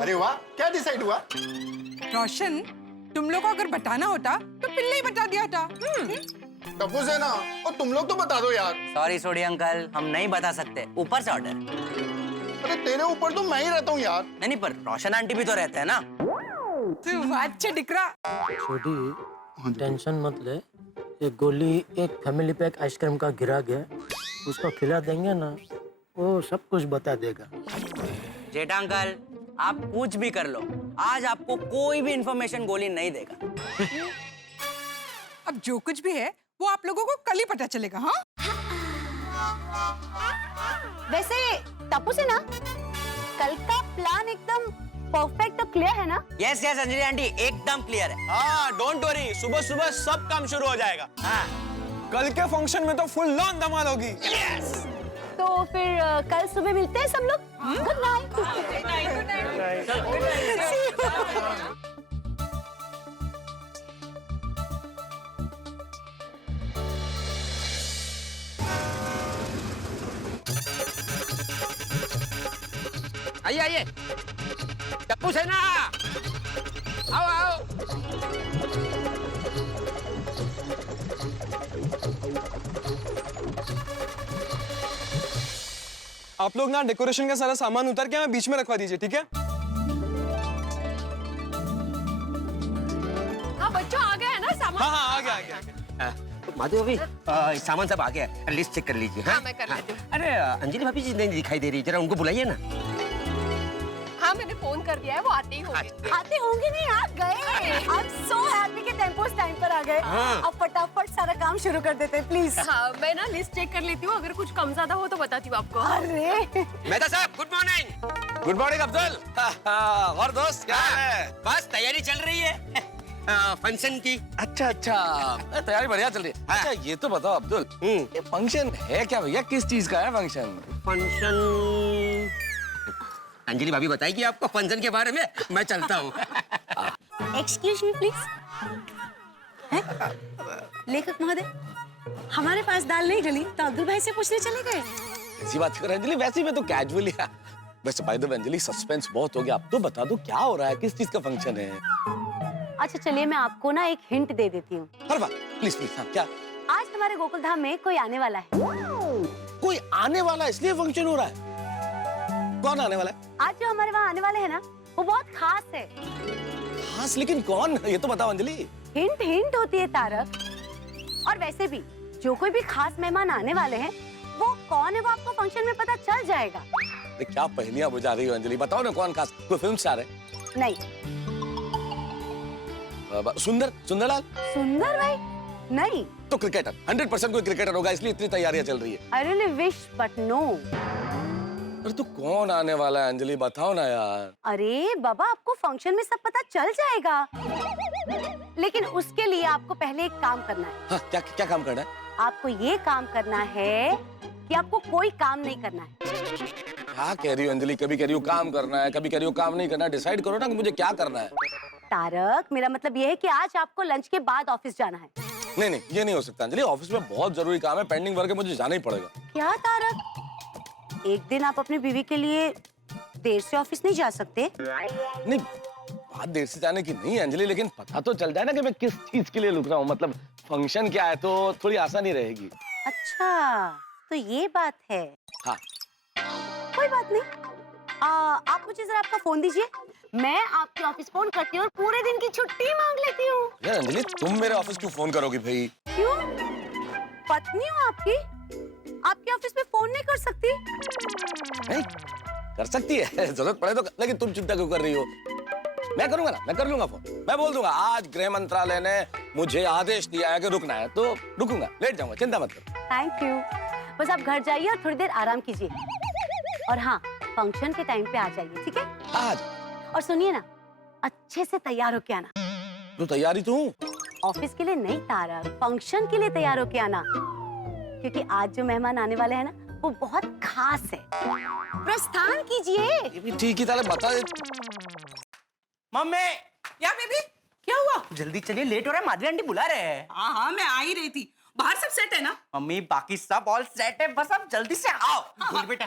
अरे वाह, क्या डिसाइड हुआ? रोशन, तुम लोग को अगर बताना होता तो पहले ही बता दिया था। टप्पू सेना, और तुम लोग तो बता दो यार। सॉरी सोडी अंकल, हम नहीं बता सकते, ऊपर से ऑर्डर। अरे तेरे ऊपर तो मैं ही रहता हूँ यार। नहीं, पर रोशन आंटी भी तो रहते हैं ना। अच्छा दिकरा, छोटी टेंशन मत ले, ये गोली एक फैमिली पैक आइसक्रीम का गिरा गया, उसको खिला देंगे ना, वो सब कुछ बता देगा। जेठा अंकल, आप कुछ भी कर लो, आज आपको कोई भी इंफॉर्मेशन गोली नहीं देगा। अब जो कुछ भी है वो आप लोगों को कल ही पता चलेगा। हाँ, वैसे टप्पू से ना, कल का प्लान एकदम परफेक्ट और क्लियर है ना? यस अंजलि आंटी, एकदम क्लियर है। हाँ, डोंट वरी, सुबह सुबह सब काम शुरू हो जाएगा। हाँ, कल के फंक्शन में तो फुल लॉन धमाल होगी। तो फिर कल सुबह मिलते हैं सब लोग। Good night. आइए टप्पू सेना, आओ। आप लोग ना डेकोरेशन का सारा सामान उतार के मैं बीच में रखवा दीजिए, ठीक है? हाँ बच्चों, आ गया है ना सामान? हाँ, आ गया। माधव भाभी, सामान सब आ गया है, लिस्ट चेक कर लीजिए। हाँ, मैं कर लेती हूँ। अरे अंजलि भाभी जी नहीं दिखाई दे रही, जरा उनको बुलाइए ना। हाँ, मैंने फोन कर दिया है, वो आते ही होंगे। आते होंगे नहीं, आ गए। आई एम सो हैप्पी कि टेम्पोस टाइम पर आ गए। अब फटाफट सारा काम शुरू कर देते हैं, प्लीज। हाँ, मैं ना लिस्ट चेक कर लेती हूँ, अगर कुछ कम ज्यादा हो तो बताती हूँ आपको। अरे मेहता साहब, good morning. Good morning Abdul. और दोस्त क्या है? बस तैयारी चल रही है फंक्शन की। अच्छा, तैयारी बढ़िया चल रही है। अच्छा, ये तो बताओ अब्दुल, ये फंक्शन है क्या भैया? किस चीज का है फंक्शन? अंजलि भाभी बताएगी आपको फंक्शन के बारे में, मैं चलता हूँ। Excuse me please. लेखक महोदय, हमारे पास दाल नहीं गली तो अब्दुल भाई से पूछने चले गए। ऐसी बात कर अंजलि, वैसे मैं तो कैजुअली। वैसे by the way Anjali, suspense बहुत हो गया, अब तो बता दो क्या हो रहा है, किस चीज का फंक्शन है? अच्छा चलिए, मैं आपको ना एक हिंट दे देती हूँ। हर बात प्लीज। हाँ, क्या? आज हमारे गोकुल धाम में कोई आने वाला है। कोई आने वाला है, इसलिए फंक्शन हो रहा है? कौन आने वाला है? आज जो हमारे वहाँ आने वाले हैं ना, वो बहुत खास है। खास? लेकिन कौन? ये तो बताओ अंजलि। हिंट होती है तारक। और वैसे भी जो कोई भी खास मेहमान आने वाले हैं वो कौन है वो आपको फंक्शन में पता चल जाएगा। क्या पहेलियां बुझा रही हो अंजलि, बताओ ना कौन खास, कोई फिल्म स्टार है? नहीं। सुंदरलाल? सुंदर भाई? नहीं। तो क्रिकेटर, 100% कोई क्रिकेटर होगा, इसलिए इतनी तैयारियां चल रही है। I really wish but no। अरे तो कौन आने वाला है अंजलि, बताओ ना यार। अरे बाबा आपको फंक्शन में सब पता चल जाएगा, लेकिन उसके लिए आपको पहले एक काम करना है। हाँ, क्या काम करना है? आपको ये काम करना है कि आपको कोई काम नहीं करना है। क्या कह रही हो अंजलि, कभी कह रही हो काम करना है, कभी कह रही हो काम नहीं करना है, डिसाइड करो ना कि मुझे क्या करना है। तारक, मेरा मतलब ये है कि आज आपको लंच के बाद ऑफिस जाना है। नहीं, ये नहीं हो सकता अंजलि, ऑफिस में बहुत जरूरी काम है, पेंडिंग वर्क है, मुझे जाना ही पड़ेगा। क्या तारक, एक दिन आप अपनी बीवी के लिए देर से ऑफिस नहीं जा सकते? नहीं, बात देर से जाने की नहीं है अंजलि, लेकिन पता तो चल जाए ना कि मैं किस चीज के लिए रुक रहा हूँ, मतलब फंक्शन क्या है, तो थोड़ी आसानी रहेगी। अच्छा, तो ये बात है। हाँ। कोई बात नहीं, आप मुझे जरा आपका फोन दीजिए, मैं आपके ऑफिस फोन करती हूँ और पूरे दिन की छुट्टी मांग लेती हूँ। यार अंजलि, तुम मेरे ऑफिस क्यों फोन करोगी भाई? क्यों? पत्नी हूँ आपकी, आपके ऑफिस में फोन नहीं कर सकती? नहीं, कर सकती है, जरूरत पड़े तो, लेकिन तुम चिंता क्यों कर रही हो? मैं करूंगा ना, मैं कर लूंगा फोन, मैं बोल दूंगा आज गृह मंत्रालय ने मुझे आदेश दिया है कि रुकना है, तो रुकूंगा, लेट जाऊंगा, चिंता मत करो। Thank you. बस आप घर जाइए और थोड़ी देर आराम कीजिए, और हाँ, फंक्शन के टाइम पे आ जाइए, ठीक है? आज। और सुनिए ना, अच्छे से तैयार होके आना। तो तैयारी तो हूँ। ऑफिस के लिए नहीं तारक, फंक्शन के लिए तैयार होके आना, क्योंकि आज जो मेहमान आने वाले हैं ना वो बहुत खास है। प्रस्थान कीजिए। ये भी ठीक ही था, बता दे। मम्मी, या बेबी, क्या हुआ? जल्दी चलिए, लेट हो रहा है, माधवी आंटी बुला रहे हैं। हाँ, मैं आ ही रही थी। बाहर सब सेट है ना? मम्मी, बाकी सब ऑल सेट है, बस आप जल्दी से आओ। बोल बेटा,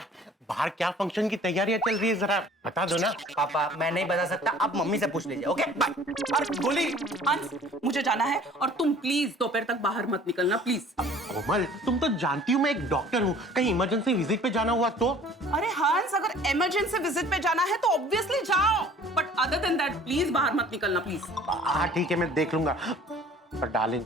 बाहर क्या फंक्शन की तैयारियां चल रही है, जरा बता दो ना। पापा, मैं नहीं बता सकता, आप मम्मी से पूछ लीजिए, ओके बाय। और गोली, हंस, मुझे जाना है और तुम प्लीज दोपहर तक बाहर मत निकलना, प्लीज। कोमल, तुम तो जानती हो मैं एक डॉक्टर हूँ, कहीं इमरजेंसी विजिट पे जाना हुआ तो? अरे हंस, अगर इमरजेंसी विजिट पे जाना है तो ऑब्वियसली जाओ, but other than that please बाहर मत निकलना, प्लीज। हाँ ठीक है, मैं देख लूंगा, पर डार्लिंग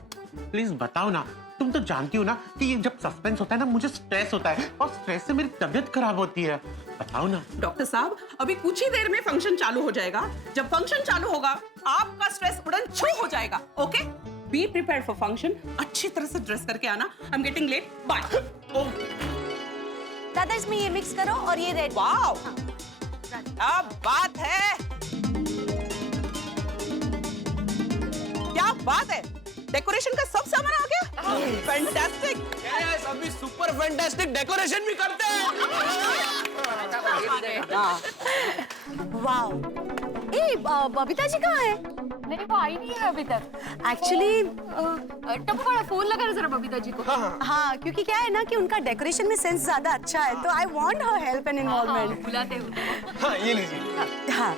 प्लीज बताओ ना, तुम तो जानती हो ना कि ये जब सस्पेंस होता है ना, मुझे स्ट्रेस होता है, और स्ट्रेस से मेरी तबीयत खराब होती है, बताओ ना। डॉक्टर साहब, अभी कुछ ही देर में फंक्शन चालू हो जाएगा, जब फंक्शन चालू होगा आपका स्ट्रेस उड़न छू हो जाएगा, okay? Be prepared for function, अच्छी तरह से ड्रेस करके आना। I am getting late, bye. दादा, इसमें ये मिक्स करो और ये रेड। वाओ, क्या बात है, क्या बात है, डेकोरेशन का सब सामान आ गया। फैंटास्टिक। यस, अभी सुपर फैंटास्टिक डेकोरेशन भी करते हैं। वाओ, ए बबीता जी कहाँ है? नहीं, वो आई नहीं है अभी तक। एक्चुअली टप्पू बड़ा फोन लगा जरा बबीता जी को। हाँ, क्योंकि क्या है ना कि उनका डेकोरेशन में सेंस ज्यादा अच्छा है, तो I want her help and involvement. बुलाते हुए। हाँ, ये लीजिए। हाँ,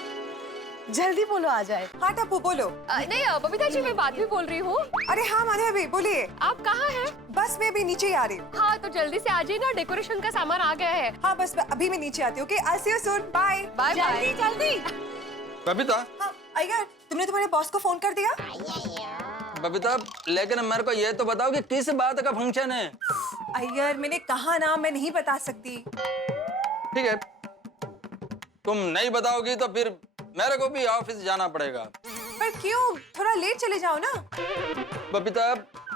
जल्दी बोलो, आ जाए। हाँ टप्पू बोलो। नहीं बबीता जी, मैं बात भी बोल रही हूँ। अरे हाँ माधवी, बोलिए। आप कहाँ हैं? बस मैं भी नीचे ही आ रही हूँ। हाँ, तो जल्दी से आ जाइए ना, डेकोरेशन का सामान आ गया है। हाँ, बस अभी मैं नीचे आती हूँ। Okay, I see you soon, bye. Bye bye. जल्दी जल्दी। बबीता, हाँ, अय्यर, तुमने तुम्हारे बॉस को फोन कर दिया? बबीता, लेकिन मेरे को ये तो बताओ कि किस बात का फंक्शन है? अय्यर, मैंने कहा ना, मैं नहीं बता सकती। ठीक है, तुम नहीं बताओगी तो फिर मेरे को भी ऑफिस जाना पड़ेगा। पर क्यों? थोड़ा लेट चले जाओ ना। बबीता,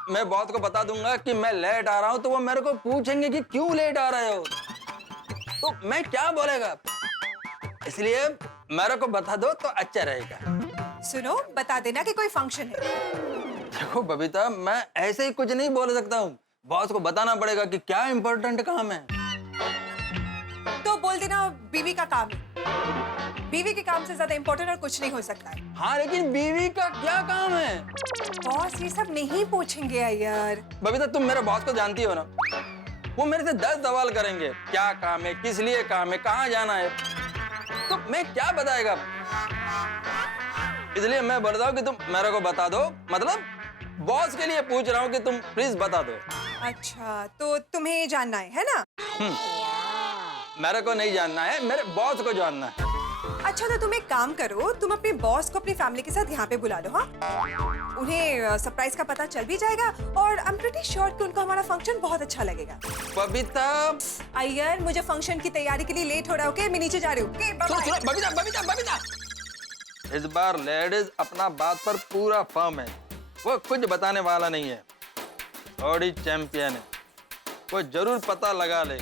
मैं बॉस को बता दूंगा कि मैं लेट आ रहा हूँ, तो वो मेरे को पूछेंगे कि क्यों लेट आ रहे हो, तो मैं क्या बोलेगा, इसलिए मेरे को बता दो तो अच्छा रहेगा। सुनो, बता देना कि कोई फंक्शन है। देखो बबीता, मैं ऐसे ही कुछ नहीं बोल सकता हूँ, बॉस को बताना पड़ेगा कि क्या इम्पोर्टेंट काम है। तो बोल देना बीवी का काम है। बीवी के काम से ज्यादा इम्पोर्टेंट और कुछ नहीं हो सकता है। हाँ, लेकिन बीवी का क्या काम है? बॉस ये सब नहीं पूछेंगे यार। बबीता, तुम मेरे बॉस को जानती हो ना, वो मेरे से 10 सवाल करेंगे, क्या काम है, किस लिए काम है, कहाँ जाना है, तो मैं क्या बताएगा, इसलिए मैं बोल रहा हूँ कि तुम मेरे को बता दो, मतलब बॉस के लिए पूछ रहा हूँ कि तुम प्लीज बता दो। अच्छा, तो तुम्हें जानना है ना? मेरे को नहीं जानना है, मेरे बॉस को जानना है। अच्छा, तो तुम एक काम करो, तुम अपने बॉस को अपनी फैमिली के साथ यहाँ पे बुला लो। हाँ, उन्हें सरप्राइज का पता चल भी जाएगा और आई एम प्रीटी श्योर कि उनको हमारा फंक्शन बहुत अच्छा लगेगा। बबीता अय्यर, मुझे फंक्शन की तैयारी के लिए लेट हो रहा है। ओके, मैं नीचे जा रही हूँ। Okay, bye bye। Babita Babita Babita, इस बार लेडीज अपना बात पर पूरा फर्म है, वो कुछ बताने वाला नहीं है। थोड़ी चैंपियन है, वो जरूर पता लगा ले।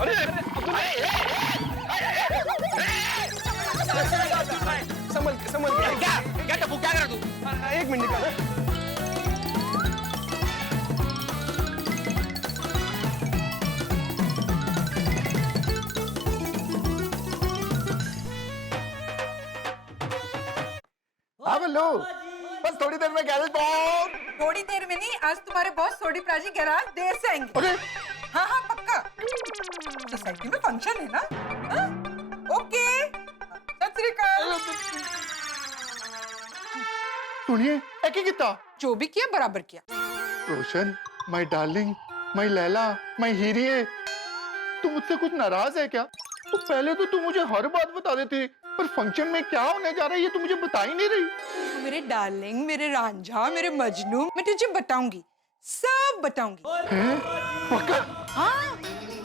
अरे संभल संभल क्या क्या टप्पू, क्या कर रहा तू? एक मिनट निकाल। हाँ बल्लू, बस थोड़ी देर में गैरेज पहुंच। थोड़ी देर में नहीं, आज तुम्हारे बॉस सोडी प्राजी गैराज देर से आएंगे। अरे हाँ हाँ पक्का, सोसाइटी में फंक्शन है ना। हाँ? ओके, सत श्री अकाल। सुनिए, एकी कितना जो भी किया बराबर किया। Roshan, my darling, my Laila, my हीरिये, तू मुझसे कुछ नाराज है क्या? तो पहले तो तू मुझे हर बात बता देती, पर फंक्शन में क्या होने जा रहा है ये तू मुझे बता ही नहीं रही। तो मेरे डार्लिंग, मेरे रांझा, मेरे मजनू, मैं तुझे बताऊंगी, सब बताऊंगी। पक्का? हाँ,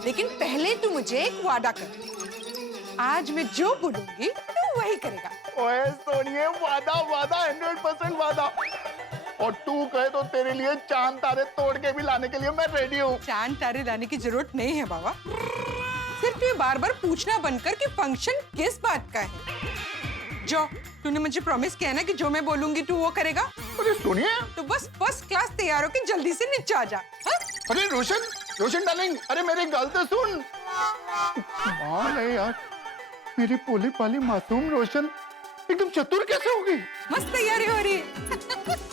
लेकिन पहले तू मुझे एक वादा कर। आज मैं जो बोलूंगी तू वही करेगा। ओए सोनिए, वादा वादा 100% वादा। और तू कहे तो तेरे लिए चांद तारे तोड़ के भी लाने के लिए मैं रेडी हूँ। चांद तारे लाने की जरूरत नहीं है बाबा, सिर्फ ये बार बार पूछना बंद कर कि फंक्शन किस बात का है। जो तूने मुझे प्रॉमिस किया ना कि जो मैं बोलूंगी तू वो करेगा। अरे सुनिए, तो बस फर्स्ट क्लास तैयार होके जल्दी से नीचे आ जा। हाँ? अरे रोशन, रोशन डार्लिंग, अरे मेरी गल तो सुन। कमाल है यार, मेरी पोली पाली मासूम रोशन एकदम चतुर कैसे हो गई? मस्त तैयारी हो रही है।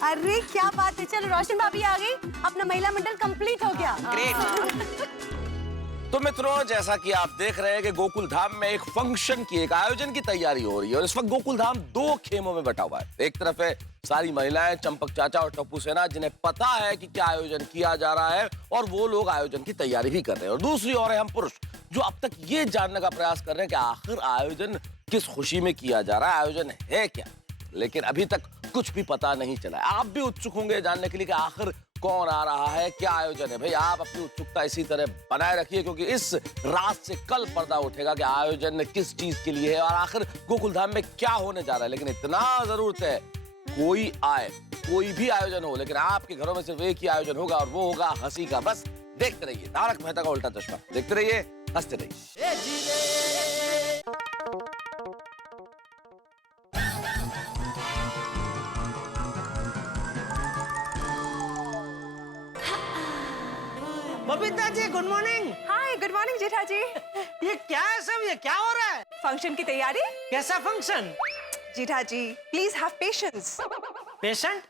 अरे क्या बात है, चलो रोशन भाभी आ गई, अपना महिला मंडल कंप्लीट हो गया। तो मित्रों, जैसा कि आप देख रहे हैं कि गोकुल धाम में एक फंक्शन की, एक आयोजन की तैयारी हो रही है और इस वक्त गोकुल धाम 2 खेमों में बटा हुआ है। एक तरफ है सारी महिलाएं, चंपक चाचा और टप्पू सेना, जिन्हें पता है कि क्या आयोजन किया जा रहा है और वो लोग आयोजन की तैयारी भी कर रहे हैं। और दूसरी ओर है हम पुरुष, जो अब तक ये जानने का प्रयास कर रहे हैं कि आखिर आयोजन किस खुशी में किया जा रहा है, आयोजन है क्या। लेकिन अभी तक कुछ भी पता नहीं चला है। आप भी उत्सुक होंगे जानने के लिए कि आखिर कौन आ रहा है, क्या आयोजन है। भाई आप अपनी उत्सुकता इसी तरह बनाए रखिए, क्योंकि इस रात से कल पर्दा उठेगा कि आयोजन किस चीज के लिए है और आखिर गोकुल धाम में क्या होने जा रहा है। लेकिन इतना जरूर है, कोई आए, कोई भी आयोजन हो, लेकिन आपके घरों में सिर्फ एक ही आयोजन होगा और वो होगा हंसी का। बस देखते रहिए तारक मेहता का उल्टा चश्मा, देखते रहिए, हंसते रहिए। Babita ji, good morning. हाय, गुड मॉर्निंग जेठा जी। ये क्या है सब, ये क्या हो रहा है? फंक्शन की तैयारी। कैसा function? Jetha ji please have patience. Patient?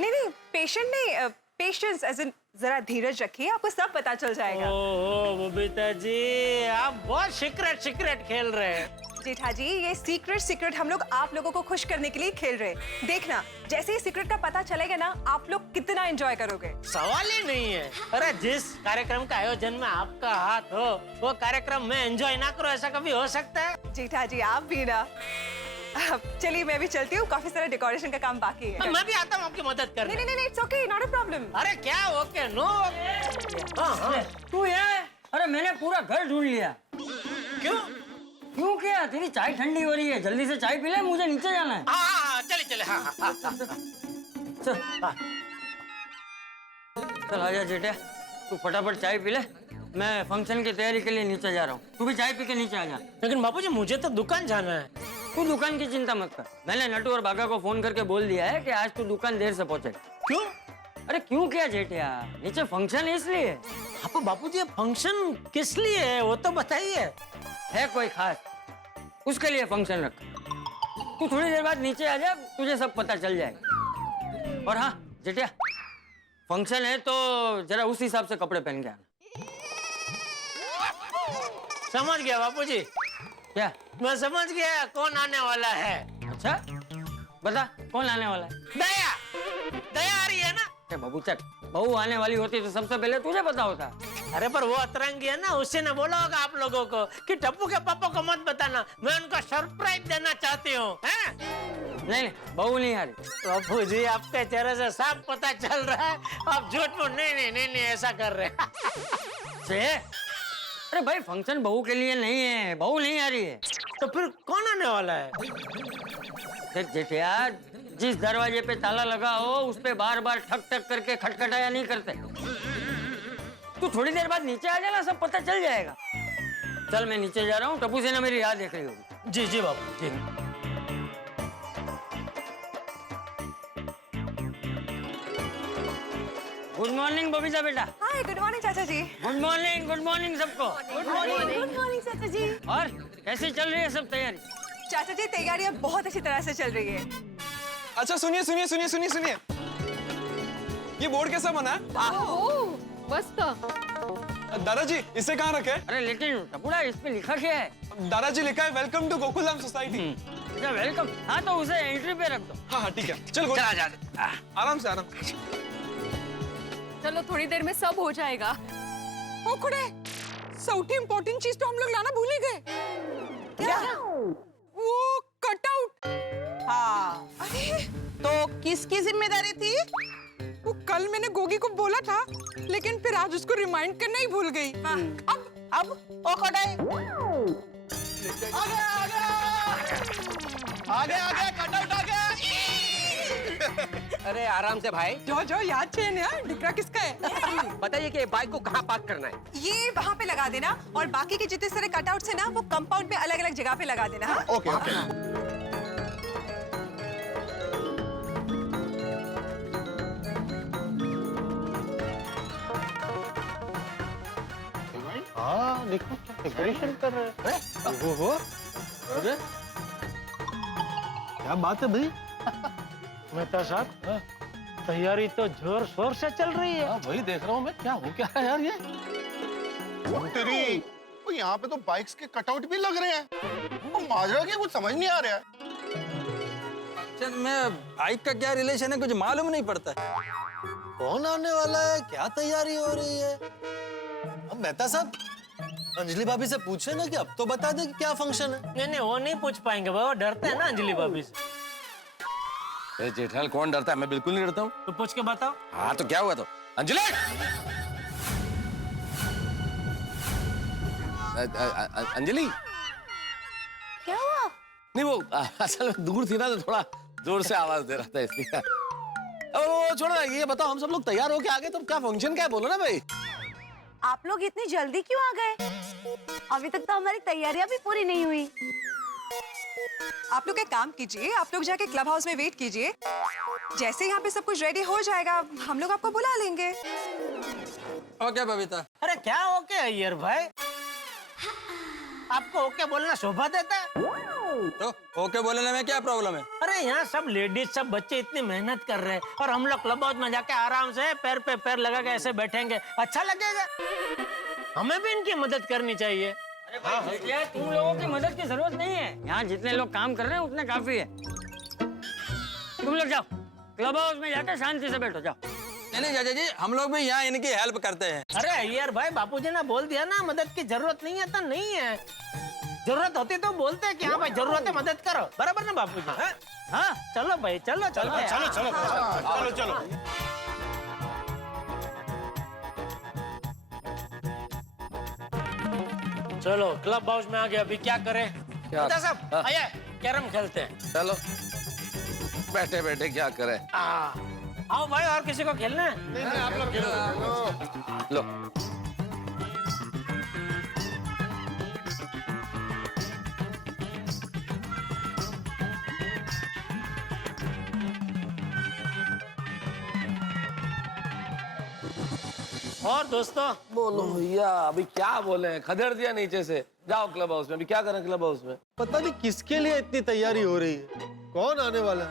नहीं, पेशेंट नहीं, पेशेंस एज इन जरा धीरज रखिए, आपको सब पता चल जाएगा। ओह बबीता जी, आप बहुत सीक्रेट खेल रहे हैं। जेठा जी, ये सीक्रेट हम लोग आप लोगों को खुश करने के लिए खेल रहे हैं। देखना, जैसे ही सीक्रेट का पता चलेगा ना, आप लोग कितना एंजॉय करोगे। सवाल ही नहीं है। अरे जिस कार्यक्रम का आयोजन में आपका हाथ हो, वो कार्यक्रम में एंजॉय ना करो, ऐसा कभी हो सकता है? जेठा जी आप भी ना। चलिए मैं भी चलती हूँ, काफी सारा डेकोरेशन का काम बाकी है। मैं भी आता हूँ आपकी मदद करने। नहीं, it's okay, not a problem. अरे क्या ओके, नो ओके। तू यहाँ? अरे मैंने पूरा घर ढूंढ लिया। क्यों क्या? तेरी चाय ठंडी हो रही है, जल्दी से चाय पी ले, मुझे नीचे जाना है। हाँ, चले हाँ। चल आजा जेठा, तू फटाफट चाय पी ले, मैं फंक्शन की तैयारी के लिए नीचे जा रहा हूँ। तू भी चाय पी के नीचे आ जा। लेकिन बापूजी, मुझे तो दुकान जाना है। तू दुकान की चिंता मत कर, मैंने नटू और बागा को फोन करके बोल दिया है कि आज तू दुकान देर से पहुंचेगा। क्यों? अरे क्यों क्या जेठिया, नीचे फंक्शन है इसलिए। आपको बापूजी, फंक्शन किस लिए है वो तो बताइए। है कोई खास, उसके लिए फंक्शन रख। तू थोड़ी देर बाद नीचे आ जा, तुझे सब पता चल जाएगा। और हाँ जेठिया, फंक्शन है तो जरा उस हिसाब से कपड़े पहन के आना। समझ गया बापूजी। क्या? मैं समझ गया कौन आने वाला है। अच्छा बता, कौन आने वाला है? दया आ रही है ना? बाबू चल, बहू आने वाली होती तो सबसे पहले तुझे पता होता। अरे पर वो अतरंगी है ना, उससे ना बोला होगा आप लोगों को कि टप्पू के पापा को मत बताना, मैं उनको सरप्राइज देना चाहती हूँ। नहीं बहू नहीं आ रही। टप्पू जी आपके चेहरे से साफ पता चल रहा है आप झूठ में नहीं ऐसा कर रहे हैं। अरे भाई फंक्शन बहू के लिए नहीं है, बहू नहीं आ रही है। तो फिर कौन आने वाला है? जेठिया जिस दरवाजे पे ताला लगा हो उस पे बार बार ठक ठक करके खटखटाया नहीं करते। तू थोड़ी देर बाद नीचे आ जाना, सब पता चल जाएगा। चल मैं नीचे जा रहा हूँ, टप्पू से ना मेरी राह देख रही होगी। जी जी बाबू जी। गुड मॉर्निंग बबीता बेटा। हाय गुड मॉर्निंग चाचा जी। गुड मॉर्निंग सबको। गुड मॉर्निंग चाचा जी। और कैसी चल रही है सब तैयारी? चाचा जी तैयारियां बहुत अच्छी तरह से चल रही है। अच्छा सुनिए, ये बोर्ड कैसा बना है? मस्त। दादाजी इसे कहाँ रखे? अरे लेकिन टपुड़ा इस पे लिखा क्या है? दादाजी लिखा है वेलकम टू गोकुलधाम सोसाइटी। अच्छा वेलकम। हाँ तो उसे एंट्री पे रख दो। हाँ ठीक है, चल आराम से। चलो थोड़ी देर में सब हो जाएगा। ओ खुड़े, सौटी इम्पोर्टेंट चीज तो हम लोग लाना भूल ही गए। क्या? वो कटआउट। हाँ। अरे तो किसकी जिम्मेदारी थी? वो कल मैंने गोगी को बोला था, लेकिन फिर आज उसको रिमाइंड करना ही भूल गई। हाँ। अब ओ खुड़े आगे कटआउट आ गया। अरे आराम से भाई। जो याद चाहिए ना, डिकरा किसका है? बताइए कि बाइक को कहाँ पार्क करना है? ये वहाँ पे लगा देना और बाकी के जितने सारे कटआउट्स है ना वो कंपाउंड में अलग अलग जगह पे लगा देना। हाँ? ओके। हाँ देखो क्या डेकोरेशन कर रहे हैं। ओहो अरे क्या बात है भाई? मेहता साहब तैयारी तो जोर शोर से चल रही है। वही देख रहा हूँ मैं, क्या हो क्या है यार ये? तेरी तो यहाँ पे तो बाइक्स के कटआउट भी लग रहे हैं, तो माजरा क्या कुछ समझ नहीं आ रहा है। फंक्शन में बाइक का क्या रिलेशन है कुछ मालूम नहीं पड़ता। कौन आने वाला है, क्या तैयारी हो रही है? अब मेहता साहब अंजलि भाभी से पूछे ना कि अब तो बता दे कि क्या फंक्शन है। नहीं वो नहीं पूछ पाएंगे, वो डरते हैं ना अंजलि भाभी से। जेठालाल कौन डरता है? मैं बिल्कुल नहीं डरता हूँ। तो पूछ के बताओ। हाँ तो क्या हुआ? तो अंजलि अंजलि क्या हुआ? नहीं वो असल में दूर थी ना तो थोड़ा जोर से आवाज दे रहा था इसलिए। अब वो छोड़ो ना, ये बताओ हम सब लोग तैयार होके आ गए तो क्या फंक्शन क्या है, बोलो ना भाई। आप लोग इतनी जल्दी क्यों आ गए? अभी तक तो हमारी तैयारियां भी पूरी नहीं हुई। आप लोग एक काम कीजिए, आप लोग जाके क्लब हाउस में वेट कीजिए। जैसे यहाँ पे सब कुछ रेडी हो जाएगा हम लोग आपको बुला लेंगे। ओके बबीता। अरे क्या ओके अय्यर भाई, आपको ओके बोलना शोभा देता है? तो ओके बोलने में क्या प्रॉब्लम है? अरे यहाँ सब लेडीज सब बच्चे इतनी मेहनत कर रहे हैं और हम लोग क्लब हाउस में जाके आराम से पैर पे पैर लगा के ऐसे बैठेंगे, अच्छा लगेगा? हमें भी इनकी मदद करनी चाहिए। अरे भाई जेठिया तुम लोगों की मदद की जरूरत नहीं है, यहाँ जितने लोग काम कर रहे हैं उतने काफी है। तुम लोग जाओ क्लब हाउस में जाकर शांति से बैठो, जाओ। नहीं चाचा जी, हम लोग भी यहाँ इनकी हेल्प करते हैं। अरे अय्यर भाई बापूजी ने बोल दिया ना मदद की जरूरत नहीं है तो नहीं है, जरूरत होती तो बोलते हैं कि हाँ भाई जरूरत है मदद करो, बराबर ना बापूजी? हाँ चलो भाई चलो चलो चलो चलो चलो चलो। चलो क्लब हाउस में आ गए, अभी क्या करें? क्या? साहब आइए कैरम खेलते हैं। चलो बैठे बैठे क्या करें। आओ भाई, और किसी को खेलना है? नहीं आप लोग खेलो। लो और दोस्तों बोलो भैया, अभी क्या बोले हैं, खदेड़ दिया नीचे से। जाओ क्लब हाउस में, अभी क्या करें क्लब हाउस में? पता नहीं किसके लिए इतनी तैयारी हो रही है, कौन आने वाला है?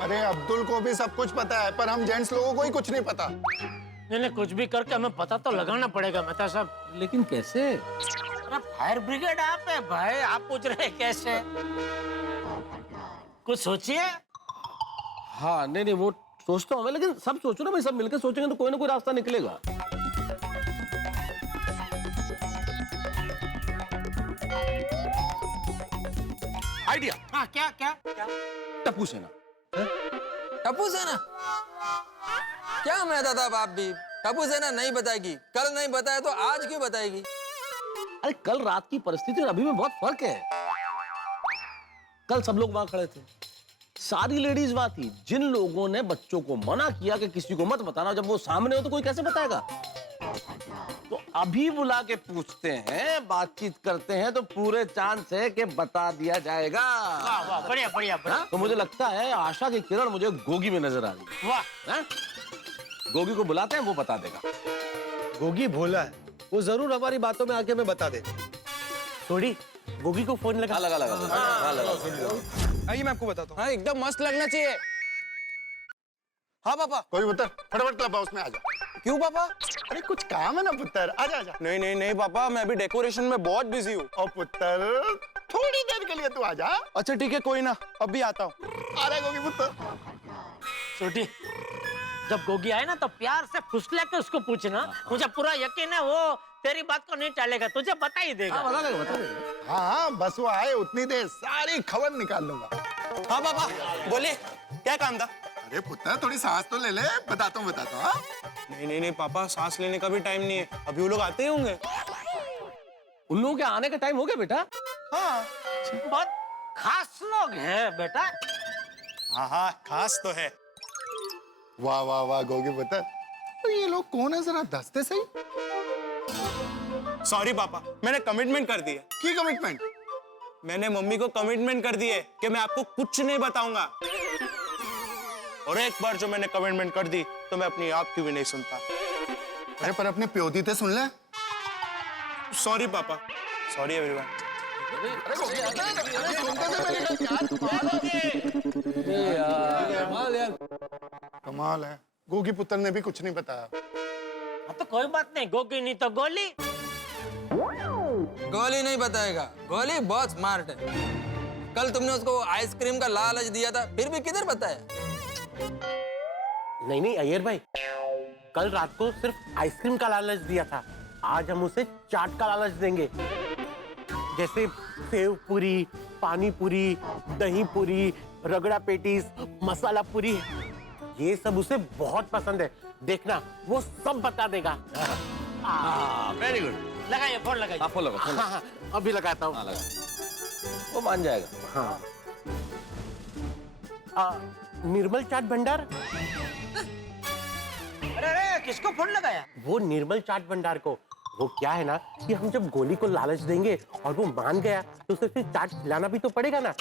अरे अब्दुल को भी सब कुछ पता है, पर हम जेंट्स लोगों को ही कुछ नहीं पता। नहीं कुछ भी करके हमें पता तो लगाना पड़ेगा मेहता साहब। लेकिन कैसे? फायर ब्रिगेड आप है भाई, आप पूछ रहे हैं कैसे? कुछ सोचिए। हाँ नहीं वो सोचता हूँ मैं, लेकिन सब सोचो ना भाई, सब मिलकर सोचेंगे तो कोई ना कोई रास्ता निकलेगा। आइडिया। हाँ क्या क्या क्या? टप्पू सेना। टप्पू सेना? क्या मैदा था बाप भी, टप्पू सेना नहीं बताएगी, कल नहीं बताया तो आज क्यों बताएगी? अरे कल रात की परिस्थिति और अभी में बहुत फर्क है। कल सब लोग वहां खड़े थे, सारी लेडीज वहां थी। जिन लोगों ने बच्चों को मना किया कि किसी को मत बताना, जब वो सामने हो तो कोई कैसे बताएगा? तो अभी बुला के पूछते हैं, बातचीत करते हैं, तो पूरे चांस है कि बता दिया जाएगा। वाह वाह, बढ़िया बढ़िया बढ़िया। तो मुझे लगता है आशा की किरण मुझे गोगी में नजर आ रही है। वाह। गोगी को बुलाते हैं, वो बता देगा। गोगी भोला है, वो जरूर हमारी बातों में आके में बता देगा। थोड़ी गोगी को फोन लगा। लगा लगा लगा। आइए मैं आपको बताता हूँ। हाँ एकदम मस्त लगना चाहिए। हाँ पापा। कोई पुत्र फटाफट क्लब हाउस में आ जा। क्यों पापा? अरे कुछ काम है ना पुत्र, आजा आजा। नहीं नहीं नहीं पापा, मैं अभी डेकोरेशन में बहुत बिजी हूँ। ओ पुत्र, थोड़ी देर के लिए तू आजा। अच्छा ठीक है, कोई ना, अभी आता हूँ। आ रहा है गोगी पुत्र। छोटी, जब गोगी आए ना तो प्यार से फुसला के उसको पूछना। मुझे पूरा यकीन है वो तेरी बात को नहीं टालेगा, तुझे बता ही देगा। बता देगा, बता देगा। हाँ बस वो आए उतनी देर सारी खबर निकाल लूंगा। हाँ पापा बोलिए, क्या काम था? अरे पुत्र थोड़ी सांस तो ले ले, बताता हूँ हाँ? नहीं नहीं नहीं पापा, सांस लेने का भी टाइम नहीं है, अभी वो लोग आते ही होंगे। उन लोगों के आने का टाइम हो गया बेटा? हाँ बहुत खास लोग हैं बेटा। हाँ हाँ खास तो है। वाह वाह वाह गोगी पुत्र, तो ये लोग कौन है जरा दसते सही। सॉरी पापा, मैंने कमिटमेंट कर दी है। की कमिटमेंट? मैंने मम्मी को कमिटमेंट कर दी है कि मैं आपको कुछ नहीं बताऊंगा। और एक बार जो मैंने कमिटमेंट कर दी तो मैं अपनी आप की भी नहीं सुनता। अरे पर अपने प्योदी थे सुन ले। सॉरी पापा, सॉरी एवरीवन। कमाल है, गोगी पुत्र ने भी कुछ नहीं बताया। अब तो कोई बात नहीं, गोगी नहीं तो गोली। गोली नहीं बताएगा, गोली बहुत स्मार्ट है। कल तुमने उसको आइसक्रीम का लालच दिया था, फिर भी किधर बताया? नहीं नहीं अय्यर भाई, कल रात को सिर्फ आइसक्रीम का लालच दिया था, आज हम उसे चाट का लालच देंगे। जैसे सेव पूरी, पानी पूरी, दही पूरी, रगड़ा पेटीज, मसाला पूरी, ये सब उसे बहुत पसंद है। देखना वो सब बता देगा। Very good. लगाइए फोन, लगाइए। फोन लगा, फोन लगा। हाँ, अभी लगाता हूँ। लगा। वो मान जाएगा। हाँ। निर्मल चाट भंडार। अरे अरे किसको फोन लगाया? वो निर्मल चाट भंडार को। वो क्या है ना कि हम जब गोली को लालच देंगे और वो मान गया तो उसे फिर चाट खिलाना भी तो पड़ेगा ना।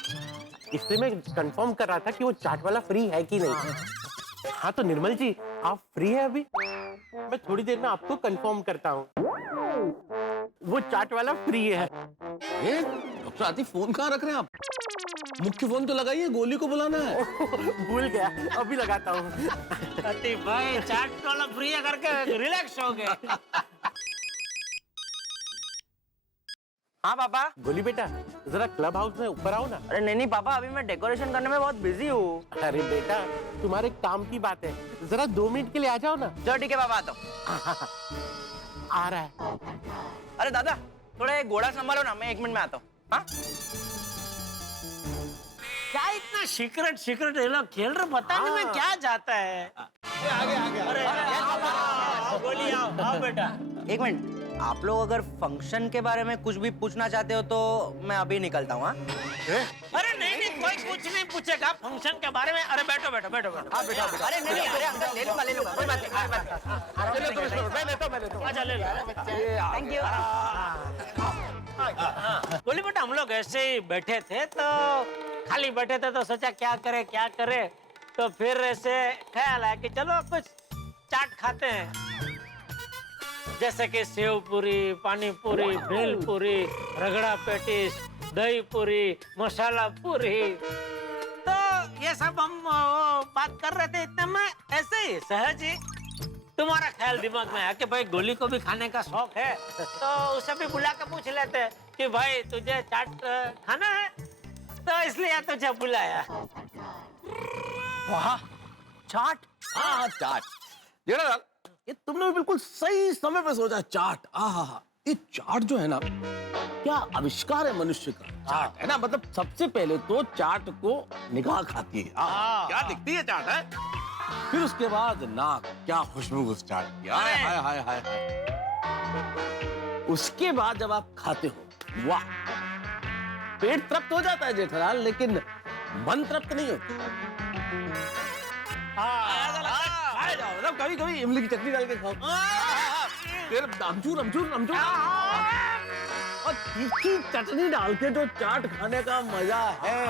इसलिए मैं कंफर्म कर रहा था कि वो चाट वाला फ्री है कि नहीं। हाँ तो निर्मल जी, आप फ्री है अभी? मैं थोड़ी देर में आपको कंफर्म करता हूँ। वो चाट वाला फ्री है। डॉक्टर आतिफ फोन कहाँ रख रहे हैं आप? मुख्य फोन तो लगाइए, गोली को बुलाना है। भूल गया, अभी लगाता हूँ। आतिफ भाई चाट वाला फ्री है करके रिलैक्स हो गए। हाँ पापा। गोली बेटा, जरा क्लब हाउस में ऊपर आओ ना। अरे नहीं नहीं पापा, अभी मैं डेकोरेशन करने में बहुत बिजी हूँ। अरे बेटा, तुम्हारे काम की बात है, जरा 2 मिनट के लिए आ जाओ ना। चलो ठीक है पापा, आता हूँ। आ रहा है। अरे दादा, थोड़ा एक घोड़ा संभालो ना, मैं 1 मिनट में आता हूँ। हाँ? क्या इतना सीक्रेट सीक्रेट ये लोग खेल रहे, बताने में क्या जाता है? आगे आगे अरे आओ, गोली आओ, आओ बेटा। 1 मिनट, आप लोग अगर फंक्शन के बारे में कुछ भी पूछना चाहते हो तो मैं अभी निकलता हूँ। अरे नहीं नहीं, कोई कुछ नहीं पूछेगा फंक्शन के बारे में। अरे बैठो बैठो बैठो बैठो। हाँ बेटा, अरे नहीं अरे अंकल ले लूंगा, कोई बात नहीं, कोई बात नहीं। मैं लेता हूँ। अच्छा ले लो। Thank you. बोली बेटा, हम लोग ऐसे ही बैठे थे तो खाली बैठे थे तो सोचा क्या करे, तो फिर ऐसे ख्याल आया कि चलो कुछ चाट खाते हैं। जैसे कि सेव पूरी, पानी पूरी, भेल पूरी, रगड़ा पेटिस, दही पूरी, मसाला पूरी, तो ये सब हम बात कर रहे थे। इतने में ऐसे ही सहज ही तुम्हारा ख्याल दिमाग में आया कि भाई गोली को भी खाने का शौक है, तो उसे भी बुला के पूछ लेते कि भाई तुझे चाट खाना है, तो इसलिए तुझे बुलाया। वाह, चाट। हाँ चाट। जेठालाल, ये तुमने भी बिल्कुल सही समय पे सोचा। चाट, आहा, ये चाट जो है ना, क्या आविष्कार है मनुष्य का। चाट है ना, मतलब सबसे पहले तो चाट को निगाह खाती है। क्या दिखती है चाट है, फिर उसके बाद नाक, क्या खुशबू उस चाट की। हाय हाय हाय हाय हाय। उसके बाद जब आप खाते हो, वाह, पेट तृप्त हो जाता है जेठालाल, लेकिन मन तृप्त नहीं होता। मतलब कभी कभी इमली की चटनी डाल के खाओ, फिर अमचूर अमचूर अमचूर और तीखी चटनी डाल के जो चाट खाने का मजा है,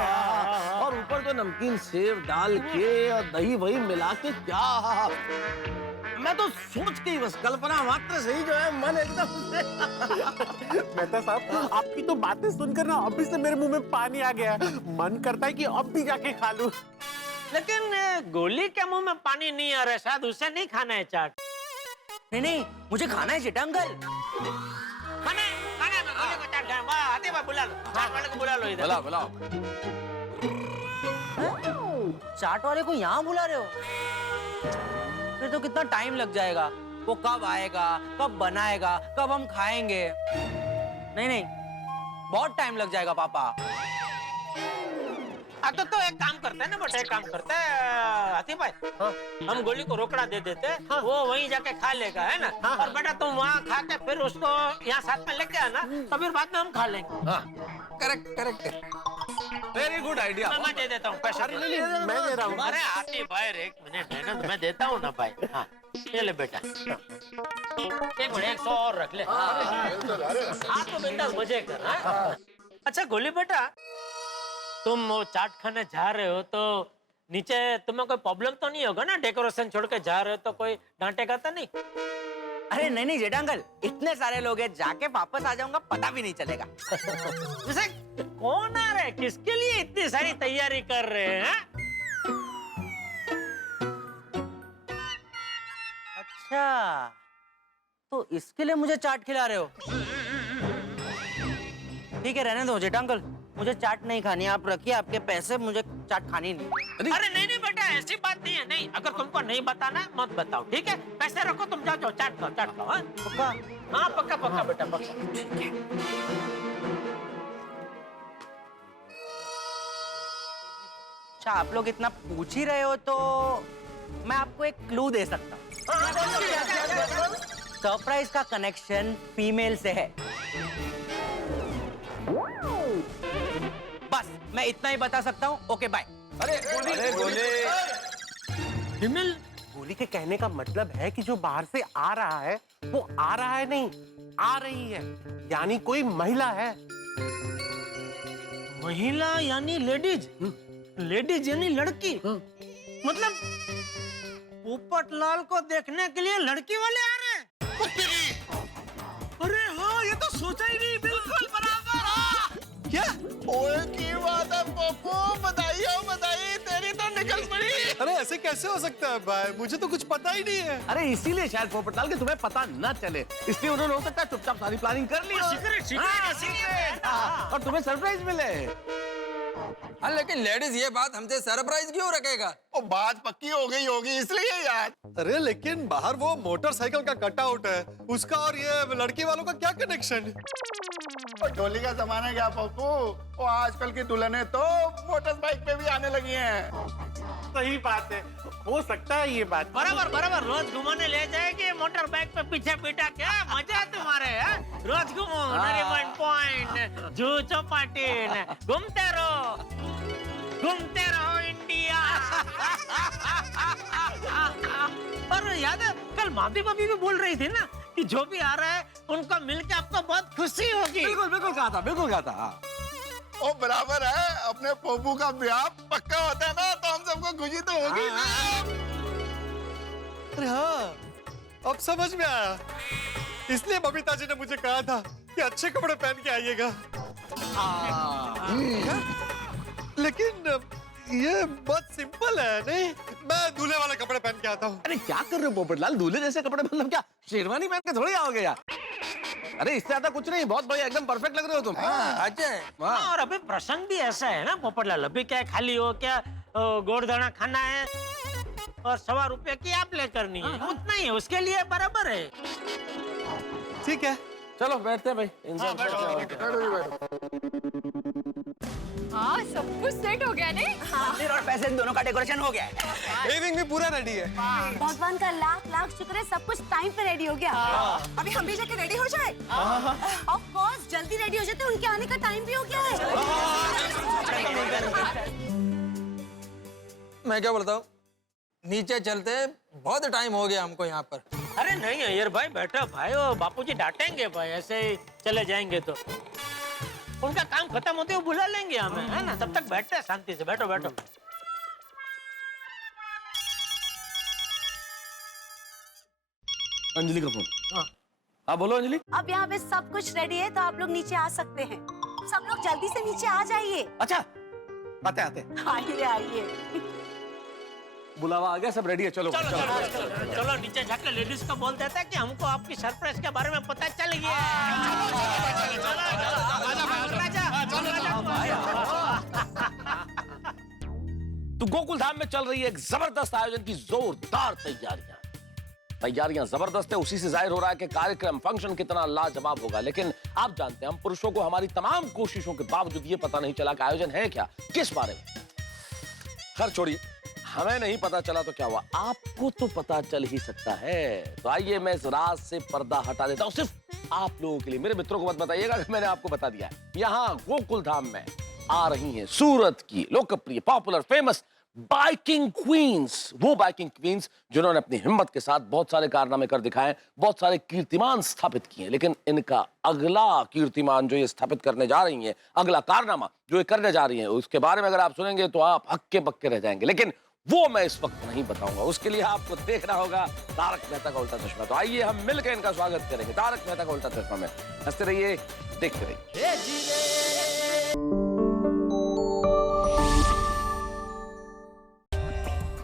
और ऊपर जो नमकीन सेव डाल के और दही वही मिला के, क्या मैं तो सोच के ही बस कल्पना मात्र से ही जो है मन एकदम मेहता साहब, आपकी तो बातें सुनकर ना अभी से मेरे मुंह में पानी आ गया है। मन करता है कि अब भी जाके खा लूं। लेकिन गोली के मुंह में पानी नहीं आ रहा है, शायद उसे नहीं खाना है चाट। नहीं नहीं, मुझे खाना है जेठा अंकल। खाना है गोली को चाट खाना। वाह, आते भाई बुला लो, चाट वाले को बुला लो इधर। बुलाओ बुलाओ। चाट वाले को यहाँ बुला रहे हो? फिर तो कितना टाइम लग जाएगा। वो कब आएगा, कब बनाएगा, कब हम खाएंगे? नहीं नहीं, बहुत टाइम लग जाएगा पापा। तो एक काम करते हैं ना बेटा, एक काम करते हैं हाथी भाई, हम गोली को रोकड़ा दे देते हैं, वो वहीं जाके खा लेगा, है ना। और बेटा तुम वहाँ खा के फिर उसको यहाँ साथ में लेके आना, तो फिर बाद में हम खा लेंगे। Correct correct, very good idea. मैं दे देता हूँ पैसा। मैं दे रहा हूँ। अरे हाथी भाई, एक मिनट है ना, मैं देता हूँ ना भाई। हाँ, ये ले बेटा, एक मिनट, 100 और रख ले। हाँ तो बिंदास मजे कर। अच्छा गोली बेटा, तुम वो चाट खाने जा रहे हो तो नीचे तुम्हें कोई प्रॉब्लम तो नहीं होगा ना? डेकोरेशन छोड़ के जा रहे हो तो कोई डांटेगा तो नहीं? अरे नहीं नहीं जेठा अंकल, इतने सारे लोग हैं, जाके वापस आ जाऊंगा, पता भी नहीं चलेगा। वैसे कौन आ रहे हैं, किसके लिए इतनी सारी तैयारी कर रहे हैं? अच्छा, तो इसके लिए मुझे चाट खिला रहे हो? ठीक है, रहने दो जेठा अंकल, मुझे चाट नहीं खानी, आप रखिए आपके पैसे, मुझे चाट खानी नहीं। अरे नहीं नहीं बेटा, ऐसी बात नहीं है। नहीं, अगर तुमको नहीं बताना मत बताओ, ठीक है? पैसे रखो, तुम जाओ जाओ, चाट खाओ, चाट खाओ। हाँ पक्का? हाँ पक्का पक्का बेटा, पक्का। अच्छा, आप लोग इतना पूछ ही रहे हो तो मैं आपको एक क्लू दे सकता हूँ। सरप्राइज का कनेक्शन फीमेल से है। बस मैं इतना ही बता सकता हूँ। Okay bye. अरे गोली, फीमेल? गोली के कहने का मतलब है कि जो बाहर से आ रहा है वो आ रहा है नहीं, आ रही है, यानी कोई महिला है। महिला यानी लेडीज? लेडीज यानी लड़की? मतलब पोपटलाल को देखने के लिए लड़की वाले आ रहे हैं? अरे हाँ, ये तो सोचा ही नहीं। बिल्कुल बराबर। क्या? ओए की बात है पप्पू, बधाई हो बधाई, तेरी तो निकल पड़ी। अरे ऐसे कैसे हो सकता है भाई, मुझे तो कुछ पता ही नहीं है। अरे इसीलिए शायद पोपटलाल के तुम्हें पता न चले, इसलिए उन्होंने हो सकता है चुपचाप सारी प्लानिंग कर ली हो। सीक्रेट। और तुम्हें सरप्राइज मिले। हाँ लेकिन लेडीज ये बात हमसे सरप्राइज क्यों रखेगा? ओ बात पक्की हो गई होगी इसलिए यार। अरे लेकिन बाहर वो मोटरसाइकिल का कटआउट है, उसका और ये लड़की वालों का क्या कनेक्शन? डोली का जमाना क्या पप्पू, वो आजकल की दुल्हनें तो मोटर बाइक पे भी आने लगी हैं। सही बात है, हो सकता है ये बात। बराबर बराबर, रोज घुमाने ले जाएगी मोटर बाइक पे पीछे पीटा। क्या मजा है तुम्हारे? है रोज घूमो, नरीमन पॉइंट, जुहू चौपाटी, घूमते रहो इंडिया। और याद है कल माफी भाभी भी बोल रही थी ना कि जो भी आ रहा है उनको मिलके आपको बहुत खुशी होगी। बिल्कुल बिल्कुल कहा था, बिल्कुल कहा था। ओ बराबर है, अपने पप्पू का ब्याह पक्का होता है ना तो हम सबको खुशी तो होगी ना। अरे हाँ, अब समझ में आया, इसलिए बबीता जी ने मुझे कहा था कि अच्छे कपड़े पहन के आइएगा। लेकिन ये बहुत सिंपल है नहीं? मैं दूल्हे वाले कपड़े पहन के आता हूँ। अरे क्या कर रहे हो पोपटलाल, दूल्हे जैसे कपड़े, मतलब क्या शेरवानी पहन के थोड़ी आओगे यार? अरे इससे ज्यादा कुछ नहीं, बहुत बढ़िया, एकदम परफेक्ट लग रहे हो तुम। अच्छा, और अभी प्रसंग भी ऐसा है ना पोपटलाल, अभी क्या खाली हो क्या गोड़दाना खाना है और 100 रुपए की आप ले करनी है, उतना ही है, उसके लिए बराबर है। ठीक है, चलो बैठते हैं भाई। हाँ, बैठो। हाँ सब कुछ सेट हो गया नहीं? मंदिर और पैसे दोनों का डेकोरेशन हो गया है। बेबिंग भी पूरा रेडी है। भगवान का लाख लाख शुक्र है, सब कुछ टाइम पे रेडी हो गया। अभी हम भी जाके रेडी हो जाए। ऑफ कोर्स जल्दी रेडी हो जाते, उनके आने का टाइम भी हो गया है। मैं क्या बोलता हूँ, नीचे चलते, बहुत टाइम हो गया हमको यहाँ पर। अरे नहीं अय्यर भाई बैठो भाई, वो बापूजी डांटेंगे भाई ऐसे ही चले जाएंगे तो। उनका काम खत्म होते हुए बुला लेंगे हमें, है ना? तब तक बैठते हैं शांति से, बैठो बैठो। अंजलि का फोन। हाँ बोलो अंजलि। अब यहाँ पे सब कुछ रेडी है, तो आप लोग नीचे आ सकते हैं। सब लोग जल्दी से नीचे आ जाइए। अच्छा आते आते। आइए आइए। बुलावा आ गया, सब रेडी है, चलो चलो नीचे जाकर लेडीज को बोल देता है कि हमको आपकी सरप्राइज के बारे में पता चल गया। तो गोकुल धाम में चल रही है एक जबरदस्त आयोजन की जोरदार तैयारियां जबरदस्त है। उसी से जाहिर हो रहा है कि कार्यक्रम फंक्शन कितना लाजवाब होगा। लेकिन आप जानते हैं हम पुरुषों को हमारी तमाम कोशिशों के बावजूद ये पता नहीं चला कि आयोजन है क्या, किस बारे में। खैर छोड़िए, हमें नहीं पता चला तो क्या हुआ, आपको तो पता चल ही सकता है। तो आइए मैं इस राज से पर्दा हटा देता हूं, सिर्फ आप लोगों के लिए। मेरे मित्रों को मत बताइएगा कि मैंने आपको बता दिया है। यहाँ गोकुल धाम में आ रही हैं सूरत की लोकप्रिय, पॉपुलर, फेमस बाइकिंग क्वींस। वो बाइकिंग क्वींस जिन्होंने अपनी हिम्मत के साथ बहुत सारे कारनामे कर दिखाए, बहुत सारे कीर्तिमान स्थापित किए। लेकिन इनका अगला कीर्तिमान जो ये स्थापित करने जा रही हैं, अगला कारनामा जो ये करने जा रही हैं, उसके बारे में अगर आप सुनेंगे तो आप हक्के बक्के रह जाएंगे। लेकिन वो मैं इस वक्त नहीं बताऊंगा, उसके लिए आपको देखना होगा तारक मेहता का उल्टा चश्मा। तो आइए हम मिलकर इनका स्वागत करेंगे तारक मेहता का उल्टा चश्मा में। हंसते रहिए, देखते रहिए।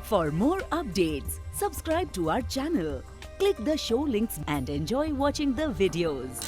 For more updates, subscribe to our channel, click the show links and enjoy watching the videos.